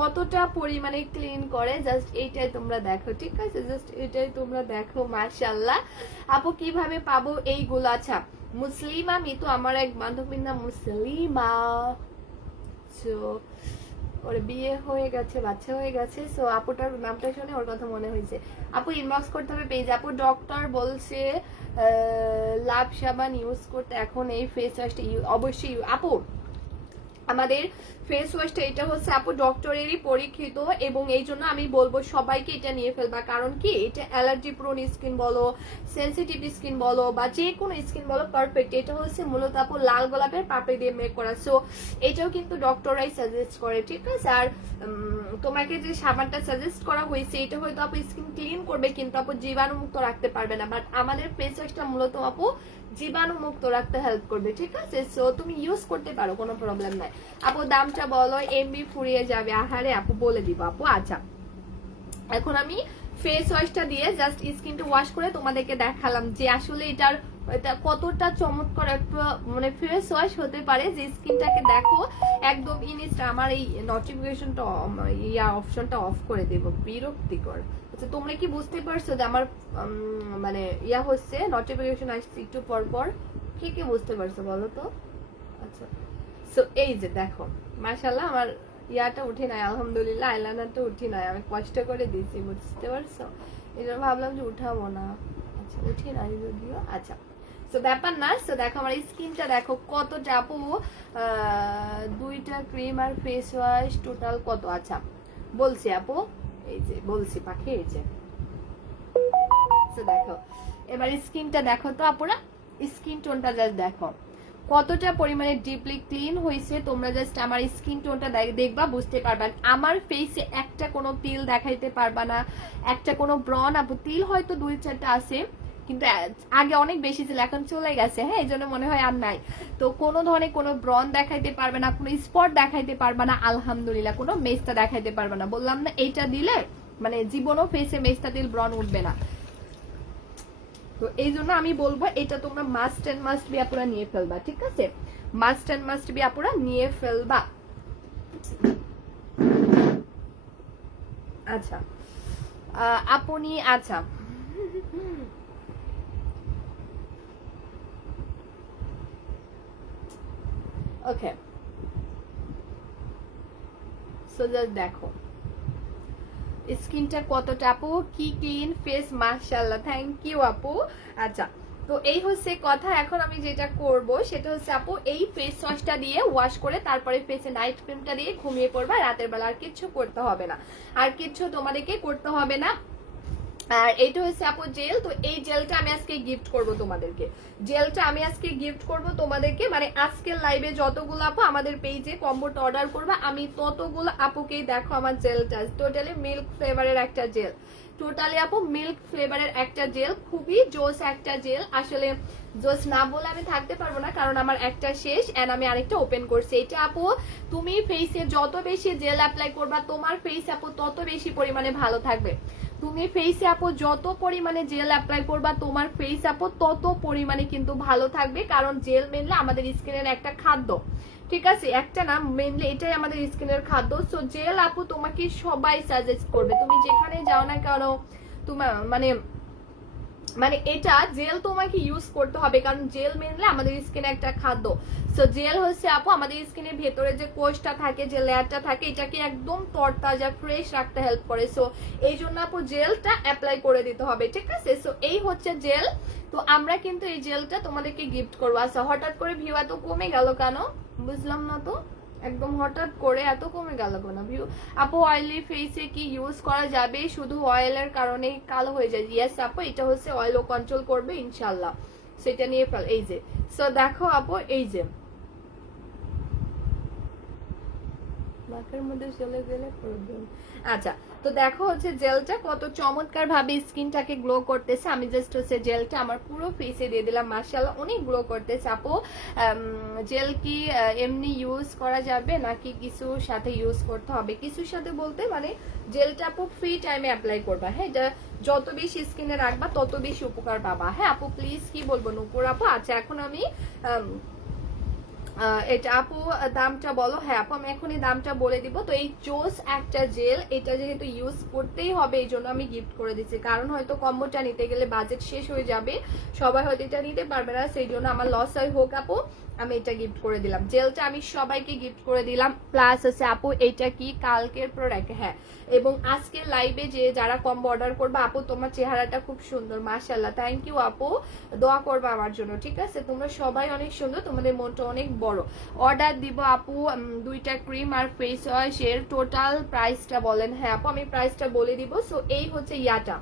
কতটা পরিমাণে ক্লিন করে জাস্ট এইটাই তোমরা দেখো, ঠিক আছে? জাস্ট এটাই তোমরা দেখো। মাশাআল্লাহ আপু কিভাবে পাবো এইগুলো? আচ্ছা মুসলিমা মিতু আমার এক বান্ধবীর নাম মুসলিমা, সো ওর বিয়ে হয়ে গেছে, বাচ্চা হয়ে গেছে, সো আপুটার নামটা শুনে ওর কথা মনে হয়েছে। আপু ইনবক্স করতে হবে পেজ। আপু ডক্টর বলছে লাভ সাবান ইউজ করতে, এখন এই ফেস ওয়াশটা অবশ্যই আপু আমাদের ফেস ওয়াশটা এটা হচ্ছে আপু ডক্টরেরই পরীক্ষিত, এবং এই জন্য আমি বলবো সবাইকে এটা নিয়ে ফেলবা। কারণ কি এটা অ্যালার্জি প্রোন স্কিন বলো, সেনসিটিভ স্কিন বলো, বা যে কোনো স্কিন বলো, পারফেক্ট। এটা হচ্ছে মূলত আপু লাল গোলাপের পাপড়ি দিয়ে মেক করা, সো এটাও কিন্তু ডক্টরাই সাজেস্ট করে, ঠিক আছে? আর তোমাকে যে সাবানটা সাজেস্ট করা হয়েছে এটা হয়তো আপু স্কিন ক্লিন করবে, কিন্তু আপু জীবাণুমুক্ত রাখতে পারবে না। বাট আমাদের ফেস ওয়াশটা মূলত আপু জীবাণু মুক্ত রাখতে হেল্প করবে, ঠিক আছে? সো তুমি ইউজ করতে পারো, কোনো প্রবলেম নাই। আপু দামটা বলো, এমবি ফুরিয়ে যাবে। আহারে আপু বলে দিব আপু। আচ্ছা এখন আমি ফেস ওয়াশটা দিয়ে জাস্ট স্কিনটা ওয়াশ করে তোমাদেরকে দেখালাম যে আসলে এটা কতটা চমৎকার একটা মানে ফেস ওয়াশ হতে পারে, যে স্কিনটাকে দেখো একদম ইনস্ট্যান্ট। আমার এই নোটিফিকেশনটা অপশনটা অফ করে দেব, বিরক্তিকর। আচ্ছা তোমরা কি বুঝতে পারছো যে আমার মানে হচ্ছে নোটিফিকেশন আসছে একটু পর পর? কে বুঝতে পারছো বলো তো? আচ্ছা সো এই যে দেখো মাশাআল্লাহ আমার ইয়াটা উঠে নাই, আলহামদুলিল্লাহ আইলাইনারটা উঠি নাই, আমি কষ্ট করে দিয়েছি, বুঝতে পারছো? এটা ভাবলাম যে উঠাবো না, আচ্ছা উঠি নাই যদিও। আচ্ছা সো ব্যাপার না। সো দেখো আমার স্কিনটা দেখো কতটা আপু, দুইটা ক্রিম আর ফেস ওয়াশ টোটাল কত? আচ্ছা বলছি আপু, এই যে বলছি পাখি, এই যে দেখো এবার স্কিনটা দেখো তো আপুরা, স্কিন টোনটা জাস্ট দেখো কতটা পরিমাণে ডিপলি ক্লিন হয়েছে। তোমরা জাস্ট আমার স্কিন টোনটা দেখবা, বুঝতে পারবা। আমার ফেসে একটা কোনো তিল দেখাইতে পারবা না, একটা কোনো ব্রন, আপু তিল হয়তো 2-4টা আছে, কিন্তু আগে অনেক বেশি ছিল, এখন চলে গেছে, হ্যাঁ এই জন্য মনে হয় আর নাই। তো কোনো ধরনের কোনো ব্রন দেখাইতে পারবে না, কোনো স্পট দেখাইতে পারবে না, আলহামদুলিল্লাহ কোনো মেস্তা দেখাইতে পারবে না। বললাম না এইটা দিলে মানে জীবনও ফেসে মেস্তা তিল ব্রন উঠবে না। তো এই জন্য আমি বলবো এটা তোমরা মাস্ট এন্ড মাস্ট বি আপুরা নিয়ে ফেলবা, ঠিক আছে? মাস্ট এন্ড মাস্ট বি আপুরা নিয়ে ফেলবা। আচ্ছা আপনি আচ্ছা ওকে সো জাস্ট দেখো স্কিনটা কতটা আপু কি ক্লিন ফেস, মাশাআল্লাহ, থ্যাংক ইউ আপু। আচ্ছা তো এই হচ্ছে কথা। এখন আমি যেটা করব সেটা হচ্ছে আপু এই ফেস ওয়াশটা দিয়ে ওয়াশ করে তারপরে ফেসে নাইট ক্রিমটা দিয়ে ঘুমিয়ে পড়বা রাতের বেলা, আর কিচ্ছু করতে হবে না, আর কিচ্ছু তোমাদেরকে করতে হবে না। আর এইটা হচ্ছে আপু জেল, তো এই জেলটা আমি আজকে গিফট করব তোমাদেরকে, জেলটা আমি আজকে গিফট করব তোমাদেরকে, মানে আজকের লাইভে যতগুলো আপু আমাদের পেজে কম্বোটা অর্ডার করবে আমি ততগুলো আপুকেই দেখো আমার জেলটা টোটালি মিল্ক ফ্লেভারের একটা জেল, টোটালি আপু মিল্ক ফ্লেভারের একটা জেল, খুবই জোস একটা জেল। আসলে জোস না বলে আমি থাকতে পারবো না, কারণ আমার একটা শেষ এন্ড আমি আরেকটা ওপেন করছি। এটা আপু তুমি ফেসে যত বেশি জেল অ্যাপ্লাই করবা তোমার ফেস আপু তত বেশি পরিমাণে ভালো থাকবে। তুমি ফেসে আপু যত পরিমাণে জেল অ্যাপ্লাই করবা তোমার ফেস আপু তত পরিমাণে কিন্তু ভালো থাকবে, কারণ জেল মেনলি আমাদের স্কিনের একটা খাদ্য, ঠিক আছে? একটা না, মেনলি এটাই আমাদের স্কিনের খাদ্য। সো জেল আপু তোমাকে সবাই সাজেস্ট করবে, তুমি যেখানে যাও না কেন তোমার মানে এটা জেল তোমাকে ইউজ করতে হবে, কারণ জেল মেনলি আমাদের স্কিনে একটা খাদ্য। সো জেল হচ্ছে আপু আমাদের স্কিনের ভেতরে যে কোষটা থাকে, যে লেয়ারটা থাকে, এটাকে একদম তরতাজা ফ্রেশ রাখতে হেল্প করে। সো এই জন্য আপু জেলটা অ্যাপ্লাই করে দিতে হবে, ঠিক আছে? সো এই হচ্ছে জেল, তো আমরা কিন্তু এই জেলটা তোমাদেরকে গিফট করবো। আচ্ছা হঠাৎ করে ভিউ এত কমে গেল কেন বুঝলাম না তো, একদম হঠাৎ করে এত কমে গেল কেন ভিউ? আপু অয়েলি ফেসে কি ইউজ করা যাবে? শুধু অয়েলের কারণে কালো হয়ে যায়? ইয়েস আপু এটা হচ্ছে অয়েলও কন্ট্রোল করবে ইনশাল্লাহ, সেটা নিয়ে ফেল। এই যে সো দেখো আপু এই যে নাকের মধ্যে চলে গেলে প্রবলেম। আচ্ছা তো দেখো হচ্ছে জেলটা কত চমৎকার ভাবে স্কিনটাকে গ্লো করতেছে। আমি জাস্ট হচ্ছে জেলটা আমার পুরো ফেসে দিয়ে দিলাম, মাশাআল্লাহ অনেক গ্লো করতেছে। আপু জেল কি এমনি ইউজ করা যাবে নাকি কিছুর সাথে ইউজ করতে হবে? কিছুর সাথে বলতে মানে জেলটা আপু ফ্রি টাইমে অ্যাপ্লাই করবা, হ্যাঁ এটা যত বেশি স্কিনে রাখবা তত বেশি উপকার পাবা। হ্যাঁ আপু প্লিজ কি বলবো নুপুর আপু। আচ্ছা এখন আমি এটা আপু দামটা বলো। হ্যাঁ আপু আমি এখনই দামটা বলে দিব। তো এই জোস একটা জেল, এটা যেহেতু ইউজ করতেই হবে এই জন্য আমি গিফট করে দিচ্ছি, কারণ হয়তো কম্বোটা নিতে গেলে বাজেট শেষ হয়ে যাবে, সবাই হয়তো এটা নিতে পারবে না, সেই জন্য আমার লস হয় হোক আপু আমি এটা গিফট করে দিলাম। জেলটা আমি সবাইকে গিফট করে দিলাম। প্লাস হচ্ছে আপু এটা কি কালকের প্রোডাক্ট? হ্যাঁ, এবং আজকে লাইভে যে যারা কম্বো অর্ডার করবে, আপু তোমার চেহারাটা খুব সুন্দর মাশাআল্লাহ, থ্যাংক ইউ আপু, দোয়া করবে আমার জন্য, ঠিক আছে? তোমরা সবাই অনেক সুন্দর, তোমাদের মনটা অনেক বড়। অর্ডার দিব আপু দুইটা ক্রিম আর ফেস ওয়াশ এর টোটাল প্রাইসটা বলেন। হ্যাঁ আপু আমি প্রাইসটা বলে দিব। সো এই হচ্ছে ইয়াটা,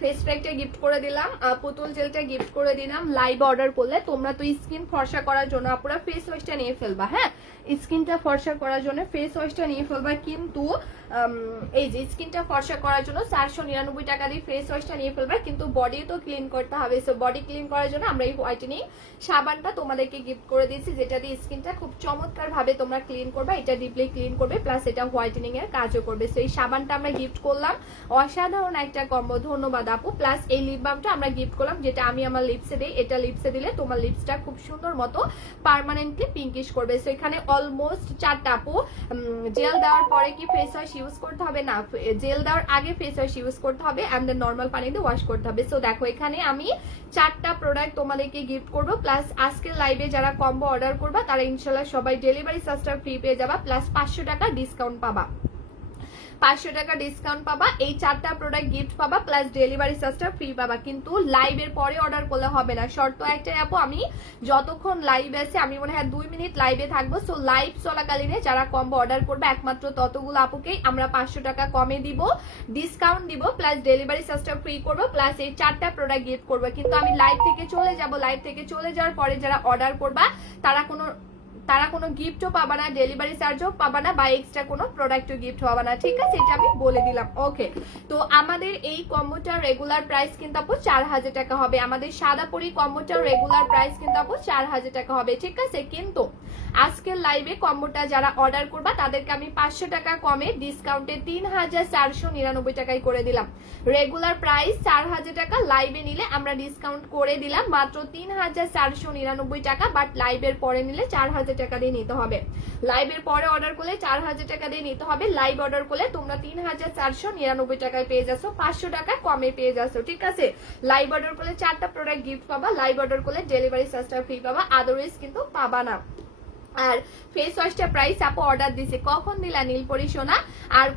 ফেস প্যাকটা গিফট করে দিলাম, পুতুল জেলটা গিফট করে দিলাম। লাইভ অর্ডার করলে তোমরা তো স্কিন ফর্সা করার জন্য আপুরা ফেস ওয়াশটা নিয়ে ফেলবা, হ্যাঁ স্কিনটা ফর্সা করার জন্য ফেস ওয়াশটা নিয়ে ফেলবা, কিন্তু এই যে স্কিনটা ফর্সা করার জন্য 499 টাকা দিয়ে ফেস ওয়াশটা নিয়ে ফেলবা, কিন্তু বডি তো ক্লিন করতে হবে। সো বডি ক্লিন করার জন্য আমরা এই হোয়াইটেনিং সাবানটা তোমাদেরকে গিফট করে দিয়েছি, যেটা দিয়ে স্কিনটা খুব চমৎকার ভাবে তোমরা ক্লিন করবে, এটা ডিপলি ক্লিন করবে প্লাস এটা হোয়াইটেনিং এর কাজও করবে। সো এই সাবানটা আমরা গিফট করলাম, অসাধারণ একটা কম্বো, ধন্যবাদ আপু। প্লাস এই লিপ বামটা আমরা গিফট করলাম, যেটা আমি আমার লিপসে দিই, এটা লিপসে দিলে তোমার লিপসটা খুব সুন্দর মতো পার্মানেন্টলি পিঙ্কিশ করবে। সো এখানে অলমোস্ট 4টা আপু, জেল দেওয়ার পরে কি ফেস ওয়াশ ইউজ করতে হবে না, জেল দেওয়ার আগে ফেস ওয়াশ ইউজ করতে হবে এন্ড দেন নর্মাল পানি দিয়ে ওয়াশ করতে হবে। সো দেখো এখানে আমি 4টা প্রোডাক্ট তোমাদেরকে গিফট করব, প্লাস আজকের লাইভে যারা কম্বো অর্ডার করবা তারা ইনশাআল্লাহ সবাই ডেলিভারি চার্জটা ফ্রি পেয়ে যাবা, প্লাস 500 টাকা ডিসকাউন্ট পাবা, 500 টাকা ডিসকাউন্ট পাবা, এই 4টা প্রোডাক্ট গিফট পাবা প্লাস ডেলিভারি চার্জটা ফ্রি পাবা। কিন্তু লাইভের পরে অর্ডার করলে হবে না, শর্ত একটাই আপু, আমি যতক্ষণ লাইভে আছে, আমি মনে হয় 2 মিনিট লাইভে থাকবো। সো লাইভ চলাকালীনে যারা কম্বো অর্ডার করবে একমাত্র ততগুলো আপুকেই আমরা 500 টাকা কমে দিব, ডিসকাউন্ট দিব, প্লাস ডেলিভারি চার্জটা ফ্রি করবো, প্লাস এই 4টা প্রোডাক্ট গিফট করবো। কিন্তু আমি লাইভ থেকে চলে যাব, লাইভ থেকে চলে যাওয়ার পরে যারা অর্ডার করবা তারা কোনো গিফটও পাবা না, ডেলিভারি চার্জও পাবা না, বা এক্সট্রা কোনো প্রোডাক্টও গিফট হবে না, ঠিক আছে? এটা আমি বলে দিলাম, ওকে? তো আমাদের এই কম্বোটার রেগুলার প্রাইস কিন্তু আপু 4000 টাকা হবে, আমাদের সাদা পরি কম্বোটার রেগুলার প্রাইস কিন্তু আপু 4000 টাকা হবে, ঠিক আছে? কিন্তু আজকের লাইভে কম্বোটা যারা অর্ডার করবা তাদেরকে আমি 500 টাকা কমে ডিসকাউন্টে 3499 টাকায় করে দিলাম। রেগুলার প্রাইস 4000 টাকা, লাইভে নিলে আমরা ডিসকাউন্ট করে দিলাম মাত্র 3499 টাকা, বাট লাইভের পরে নিলে 4000 টাকা দিয়ে নিতে হবে। লাইভের পরে অর্ডার করলে 4000 টাকা দিয়ে নিতে হবে, লাইভ অর্ডার করলে তোমরা 3499 টাকায় পেয়ে যাচ্ছ, 500 টাকা কমে পেয়ে যাচ্ছ, ঠিক আছে? লাইভ অর্ডার করলে 4টা প্রোডাক্ট গিফট পাবা, লাইভ অর্ডার করলে ডেলিভারি চার্জটা ফ্রি পাবা, আদারওয়াইজ কিন্তু পাবা না। আর ফেস ওয়াশটা প্রাইস আপু অর্ডার দিছে, কখন দিলা নীলপরি সোনা? আর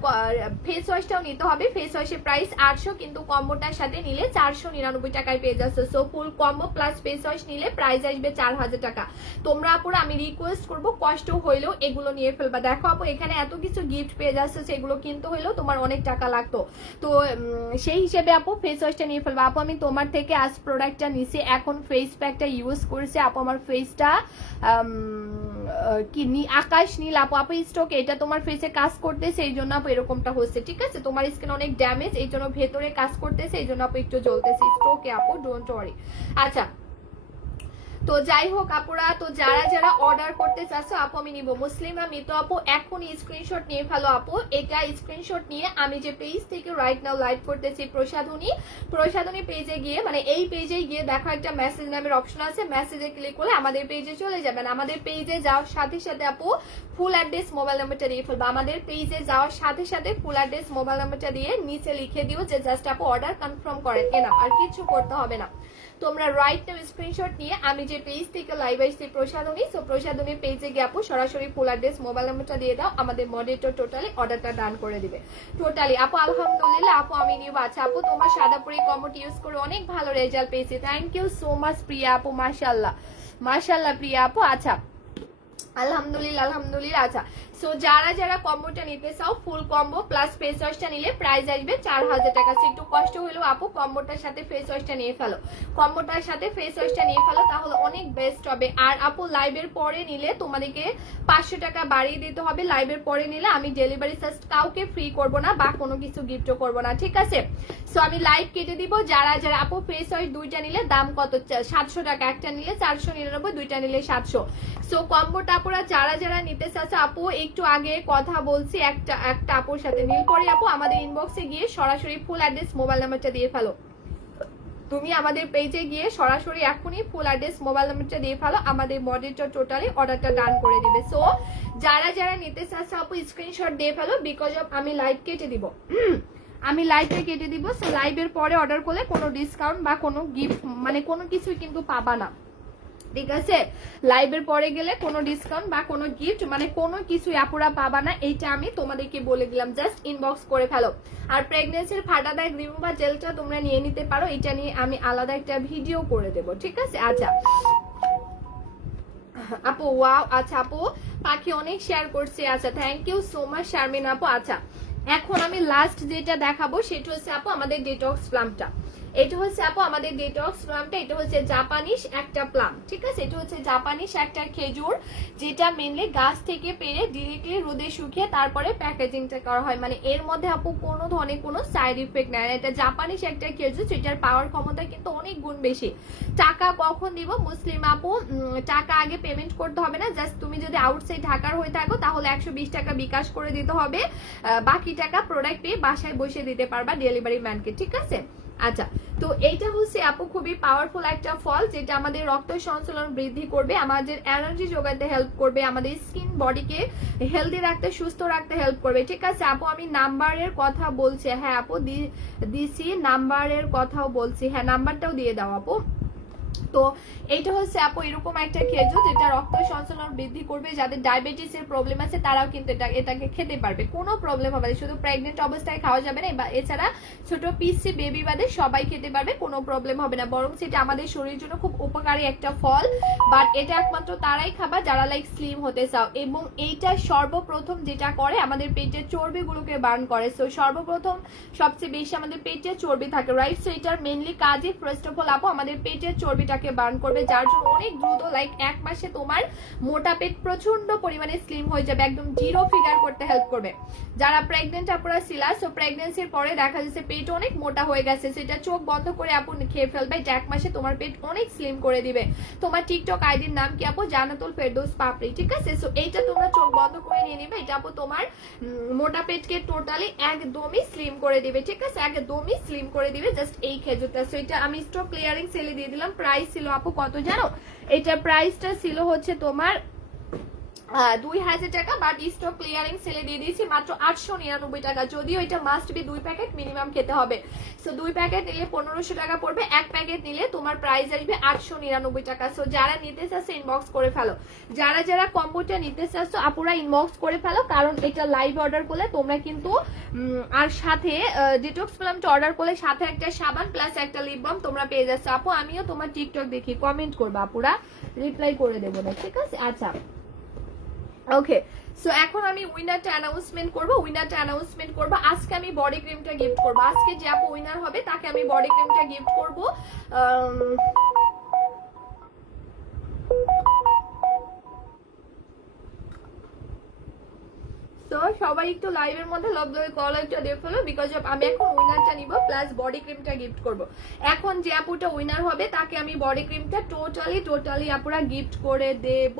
ফেস ওয়াশটাও নিতে হবে, ফেস ওয়াশের প্রাইস 800, কিন্তু কম্বোটার সাথে নিলে 499 টাকায় পেয়ে যাচ্ছে। So full combo plus face wash নিলে প্রাইস আসবে 4000 টাকা। তোমরা আপুরা আমি রিকোয়েস্ট করব কষ্ট হইলেও এগুলো নিয়ে ফেলবা। দেখো আপু এখানে এত কিছু গিফট পেয়ে যাচ্ছে, সেগুলো কিনতে হইলেও তোমার অনেক টাকা লাগতো, তো সেই হিসেবে আপু ফেস ওয়াশটা নিয়ে ফেলবা। আপু আমি তোমার থেকে আজ প্রোডাক্টটা নিছি, এখন ফেস প্যাকটা ইউজ করছি আপু, আমার ফেসটা কি আকাশ নীল আপু, আপু স্ট্রোক, এটা তোমার ফেসে কাজ করতেছে এই জন্য আপু এরকমটা হচ্ছে, ঠিক আছে? তোমার স্কিন অনেক ড্যামেজ এই জন্য ভেতরে কাজ করতেছে এই জন্য আপু একটু জ্বলতেছে, স্ট্রোকে আপু, ডোন্ট ওয়ারি। আচ্ছা তো যাই হোক আপুরা, তো যারা যারা অর্ডার করতে চাচ্ছ আপু আমি নিব। মুসলিমা মিতু আপু এখনই স্ক্রিনশট নিয়ে ফেলো আপু, এটা স্ক্রিনশট নিয়ে আমি যে পেজ থেকে রাইট নাও লাইভ করতেছি প্রসাধনী পেজে গিয়ে, মানে এই পেজে গিয়ে দেখো একটা মেসেজ নামের অপশন আছে, মেসেজে ক্লিক করলে আমাদের পেজে চলে যাবেন। আমাদের পেজে যাওয়ার সাথে সাথে আপু ফুল অ্যাড্রেস মোবাইল নাম্বারটা দিয়ে ফেলবো, আমাদের পেজে যাওয়ার সাথে সাথে ফুল অ্যাড্রেস মোবাইল নাম্বারটা দিয়ে নিচে লিখে দিও যে জাস্ট আপু অর্ডার কনফার্ম করেন, এনাফ, আর কিছু করতে হবে না। তোমরা রাইট নাও স্ক্রিনশট নিয়ে আমি যে পেজ থেকে লাইভ আসছি প্রসাধনী, সো প্রসাধনী পেজে গিয়ে আপু সরাসরি ফুল অ্যাড্রেস মোবাইল নাম্বারটা দিয়ে দাও, আমাদের মডারেটর টোটালি অর্ডারটা ডান করে দিবে টোটালি। আপু আলহামদুলিল্লাহ আপু আমি নিব। আচ্ছা আপু তোমার সাদা পরি কম্বোটি ইউজ করে অনেক ভালো রেজাল্ট পেয়েছি, থ্যাংক ইউ সো মাচ প্রিয়া আপু, মাশাআল্লাহ মাশাআল্লাহ প্রিয়া আপু। আচ্ছা আলহামদুলিল্লাহ আলহামদুলিল্লাহ। আচ্ছা সো যারা যারা কম্বোটা নিতে চাও ফুল কম্বো প্লাস ফেস ওয়াশটা নিলে প্রাইস আসবে 4000 টাকা। একটু কষ্ট হলেও আপু কম্বোটার সাথে ফেস ওয়াশটা নিয়ে ফেলো, কম্বোটার সাথে ফেস ওয়াশটা নিয়ে ফেলো, তাহলে অনেক বেস্ট হবে। আর আপু লাইভের পরে নিলে তোমাদেরকে 500 টাকা বাড়িয়ে দিতে হবে, লাইভের পরে নিলে আমি ডেলিভারি চার্জ কাউকে ফ্রি করব না বা কোনো কিছু গিফটও করব না, ঠিক আছে? সো আমি লাইভ কেটে দিব। যারা যারা আপু ফেস ওয়াশ দুইটা নিলে দাম কত? 700 টাকা, একটা নিলে 499, দুইটা নিলে 700। সো কম্বোটা আপুরা যারা যারা নিতে চাচ্ছে আপু একটু আগে কথা বলছি একটা আপুর সাথে, নীলপরি আপু আমাদের ইনবক্সে গিয়ে সরাসরি ফুল অ্যাড্রেস মোবাইল নাম্বারটা দিয়ে ফেলো, তুমি আমাদের পেজে গিয়ে সরাসরি এখনই ফুল অ্যাড্রেস মোবাইল নাম্বারটা দিয়ে ফেলো, আমাদের মডেলটা টোটালি অর্ডারটা ডান করে দিবে। সো যারা যারা নিতে চাচ্ছে আপু স্ক্রিনশট দিয়ে ফেলো, বিকজ অফ আমি লাইভ কেটে দিব, আমি লাইভে কেটে দিব। সো লাইভের পরে অর্ডার করলে কোনো ডিসকাউন্ট বা কোনো গিফট মানে কোনো কিছুই কিন্তু পাবা না, ঠিক আছে? লাইভের পরে গেলে কোনো ডিসকাউন্ট বা কোনো গিফট মানে কোনো কিছু আপুরা পাবা না, এইটা আমি তোমাদেরকে বলে দিলাম। জাস্ট ইনবক্স করে ফেলো। আর প্রেগনেন্সির ফাটা দাগ রিমুভার জেলটা তোমরা নিয়ে নিতে পারো, এটা নিয়ে আমি আলাদা একটা ভিডিও করে দেব, ঠিক আছে? আচ্ছা আপু ওয়াও, আচ্ছা আপু পাখি অনেক শেয়ার করছে, আচ্ছা thank you so much Sharmin আপু। আচ্ছা এখন আমি লাস্ট যেটা দেখাবো সেটা হচ্ছে আপু আমাদের ডিটক্স প্লামটা। এটা হচ্ছে আপু আমাদের ডিটক্স প্লামটা, এটা হচ্ছে জাপানিজ একটা প্লাম, ঠিক আছে? এটা হচ্ছে জাপানিজ একটা খেজুর, যেটা মেনলি গাছ থেকে পেরে ডিরেক্টলি রোদে শুকিয়ে তারপরে প্যাকেজিংটা করা হয়। মানে এর মধ্যে আপু কোনো ধরনের কোনো সাইড ইফেক্ট নাই। এটা জাপানিজ একটা খেজুর, যেটার পাওয়ার ক্ষমতা কিন্তু অনেক গুণ বেশি। টাকা কখন দিব মুসলিম আপু? টাকা আগে পেমেন্ট করতে হবে না, জাস্ট তুমি যদি আউটসাইড ঢাকার হয়ে থাকো তাহলে 120 টাকা বিকাশ করে দিতে হবে, বাকি টাকা প্রোডাক্ট পেয়ে বাসায় বসে দিতে পারবা ডেলিভারি ম্যানকে, ঠিক আছে? আচ্ছা তো এইটা হচ্ছে আপু খুবই পাওয়ারফুল একটা ফল, যেটা আমাদের রক্ত সঞ্চালন বৃদ্ধি করবে, আমাদের এনার্জি যোগাতে হেল্প করবে, আমাদের স্কিন বডিকে হেলদি রাখতে সুস্থ রাখতে হেল্প করবে, ঠিক আছে আপু? আমি নাম্বারের কথা বলছি, হ্যাঁ আপু দিছি, নাম্বারের কথাও বলছি, হ্যাঁ নাম্বারটাও দিয়ে দাও আপু। তো এইটা হচ্ছে আপু এরকম একটা খেজুর যেটা রক্ত সঞ্চালন বৃদ্ধি করবে, যাদের ডায়াবেটিস এর প্রবলেম আছে তারাও কিন্তু এটাকে খেতে পারবে, কোনো প্রবলেম হবে না। শুধু প্রেগনেন্ট অবস্থায় খাওয়া যাবে না, এছাড়া ছোট পিসি বেবি বাদে সবাই খেতে পারবে, কোনো প্রবলেম হবে না। বরং সেটা আমাদের শরীরের জন্য খুব উপকারী একটা ফল, বাট এটা একমাত্র তারাই খাবা যারা লাইক স্লিম হতে চাও। এবং এইটা সর্বপ্রথম যেটা করে আমাদের পেটের চর্বিগুলোকে বার্ন করে। সো সর্বপ্রথম সবচেয়ে বেশি আমাদের পেটে চর্বি থাকে, রাইট? সো এটার মেনলি কাজই ফার্স্ট অফ অল আপু আমাদের পেটের চর্বিটাকে বার্ন করবে, যার জন্য অনেক দ্রুত লাইক 1 মাসে তোমার মোটা পেট প্রচন্ড পরিমাণে স্লিম হয়ে যাবে, একদম জিরো ফিগার করতে হেল্প করবে। যারা প্রেগনেন্ট আপুরা ছিলা, সো প্রেগনেন্সির পরে দেখা যাচ্ছে পেট অনেক মোটা হয়ে গেছে, সেটা চোখ বন্ধ করে আপু খেয়ে ফেলবে, এটা 1 মাসে তোমার পেট অনেক স্লিম করে দিবে। তোমার টিকটক আইডির নাম কি আপু? জান্নাতুল ফেরদৌস পাপড়ি, ঠিক আছে? সো এইটা তোমরা চোখ বন্ধ করে নিয়ে নিবে, এটা আপু তোমার মোটা পেটকে টোটালি একদমই স্লিম করে দিবে, ঠিক আছে? একদমই স্লিম করে দিবে জাস্ট এই খেজুরটা। সো এটা আমি স্টক ক্লিয়ারিং সেলে দিয়ে দিলাম। প্রাইস ছিল আপু কত জানো? এটা প্রাইসটা ছিল হচ্ছে তোমার 2000 টাকা, বাট স্টক ক্লিয়ারিং সেলে দিয়ে দিয়েছি মাত্র 899 টাকা। যদিও এটা মাস্ট বি 2 প্যাকেট মিনিমাম খেতে হবে। সো 2 প্যাকেট নিলে 1500 টাকা পড়বে, 1 প্যাকেট নিলে তোমার প্রাইস আসবে 899 টাকা। সো যারা নিতে চাচ্ছে ইনবক্স করে ফেলো, যারা যারা কম্বোটা নিতে চাচ্ছ আপুরা ইনবক্স করে ফেলো, কারণ এটা লাইভ অর্ডার করলে তোমরা কিন্তু আর সাথে ডিটক্স প্লামটা অর্ডার করলে সাথে একটা সাবান প্লাস একটা লিপ বাম তোমরা পেয়ে যাচ্ছ। আপু আমিও তোমার টিকটক দেখি, কমেন্ট করবা আপুরা, রিপ্লাই করে দেবো না, ঠিক আছে? আচ্ছা ওকে, সো এখন আমি উইনারটা অ্যানাউন্সমেন্ট করব। আজকে আমি বডি ক্রিমটা গিফট করব। আজকে যে আপু উইনার হবে তাকে আমি বডি ক্রিমটা গিফট করব। তো সবাই একটু লাইভের মধ্যে লব ধরে কলারটা দিয়ে ফেলো, বিকজ অফ আমি এখন উইনারটা নিব প্লাস বডি ক্রিমটা গিফট করব। এখন যে আপুটা উইনার হবে তাকে আমি বডি ক্রিমটা টোটালি আপুরা গিফট করে দেব।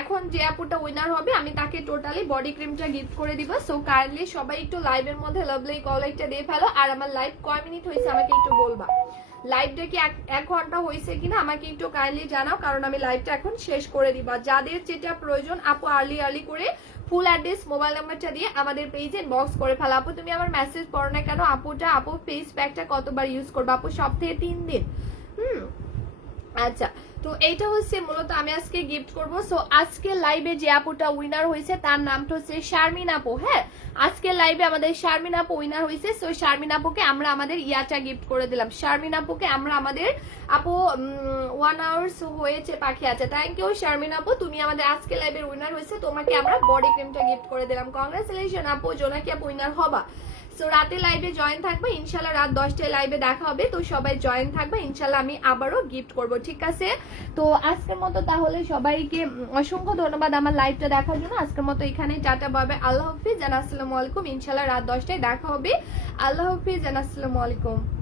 এখন যে আপুটা উইনার হবে আমি তাকে টোটালি বডি ক্রিমটা গিফট করে দিব। সো কাইন্ডলি সবাই একটু লাইভের মধ্যে লাভলি কলারটা দিয়ে ফেলো। আর আমার লাইভ কয় মিনিট হয়েছে আমাকে একটু বলবা, লাইভটা কি 1 ঘন্টা হয়েছে কিনা আমাকে একটু কাইন্ডলি জানাও, কারণ আমি লাইভটা এখন শেষ করে দিব। যাদের যেটা প্রয়োজন আপু আর্লি করে ফুল অ্যাড্রেস মোবাইল নাম্বারটা দিয়ে আমাদের পেজে ইনবক্স করে ফেলো। আপু তুমি আমার মেসেজ পড়ো না কেন? আপু ফেস প্যাকটা কতবার ইউজ করবো? আপু সপ্তাহে 3 দিন। আচ্ছা তো এইটা হচ্ছে মূলত আমি আজকে গিফট করব। সো আজকে লাইভে যে আপুটা উইনার হয়েছে তার নামটা হচ্ছে শারমিন আপু। হ্যাঁ আজকে লাইভে আমাদের শারমিন আপু উইনার হয়েছে। সো শারমিন আপুকে আমরা আমাদের ইয়াটা গিফট করে দিলাম। শারমিন আপুকে আমরা আমাদের আপু 1 আওয়ার্স হয়েছে পাখি। আচ্ছা থ্যাংক ইউ শারমিন আপু, তুমি আমাদের আজকে লাইভের উইনার হয়েছে, তোমাকে আমরা বডি ক্রিমটা গিফট করে দিলাম। কংগ্রেচুলেশন আপু, জোনাকি আপু উইনার হবা। সো রাতে লাইভে জয়েন থাকবে ইনশাল্লাহ, রাত 10টায় লাইভে দেখা হবে। তো সবাই জয়েন থাকবে ইনশাল্লাহ, আমি আবারও গিফট করব, ঠিক আছে? তো আজকের মতো তাহলে সবাইকে অসংখ্য ধন্যবাদ আমার লাইভটা দেখার জন্য। আজকের মতো এখানে টাটা বাই বাই, আল্লাহ হাফিজ, আসসালামু আলাইকুম। ইনশাল্লাহ রাত 10টায় দেখা হবে। আল্লাহ হাফিজ, আসসালামু আলাইকুম।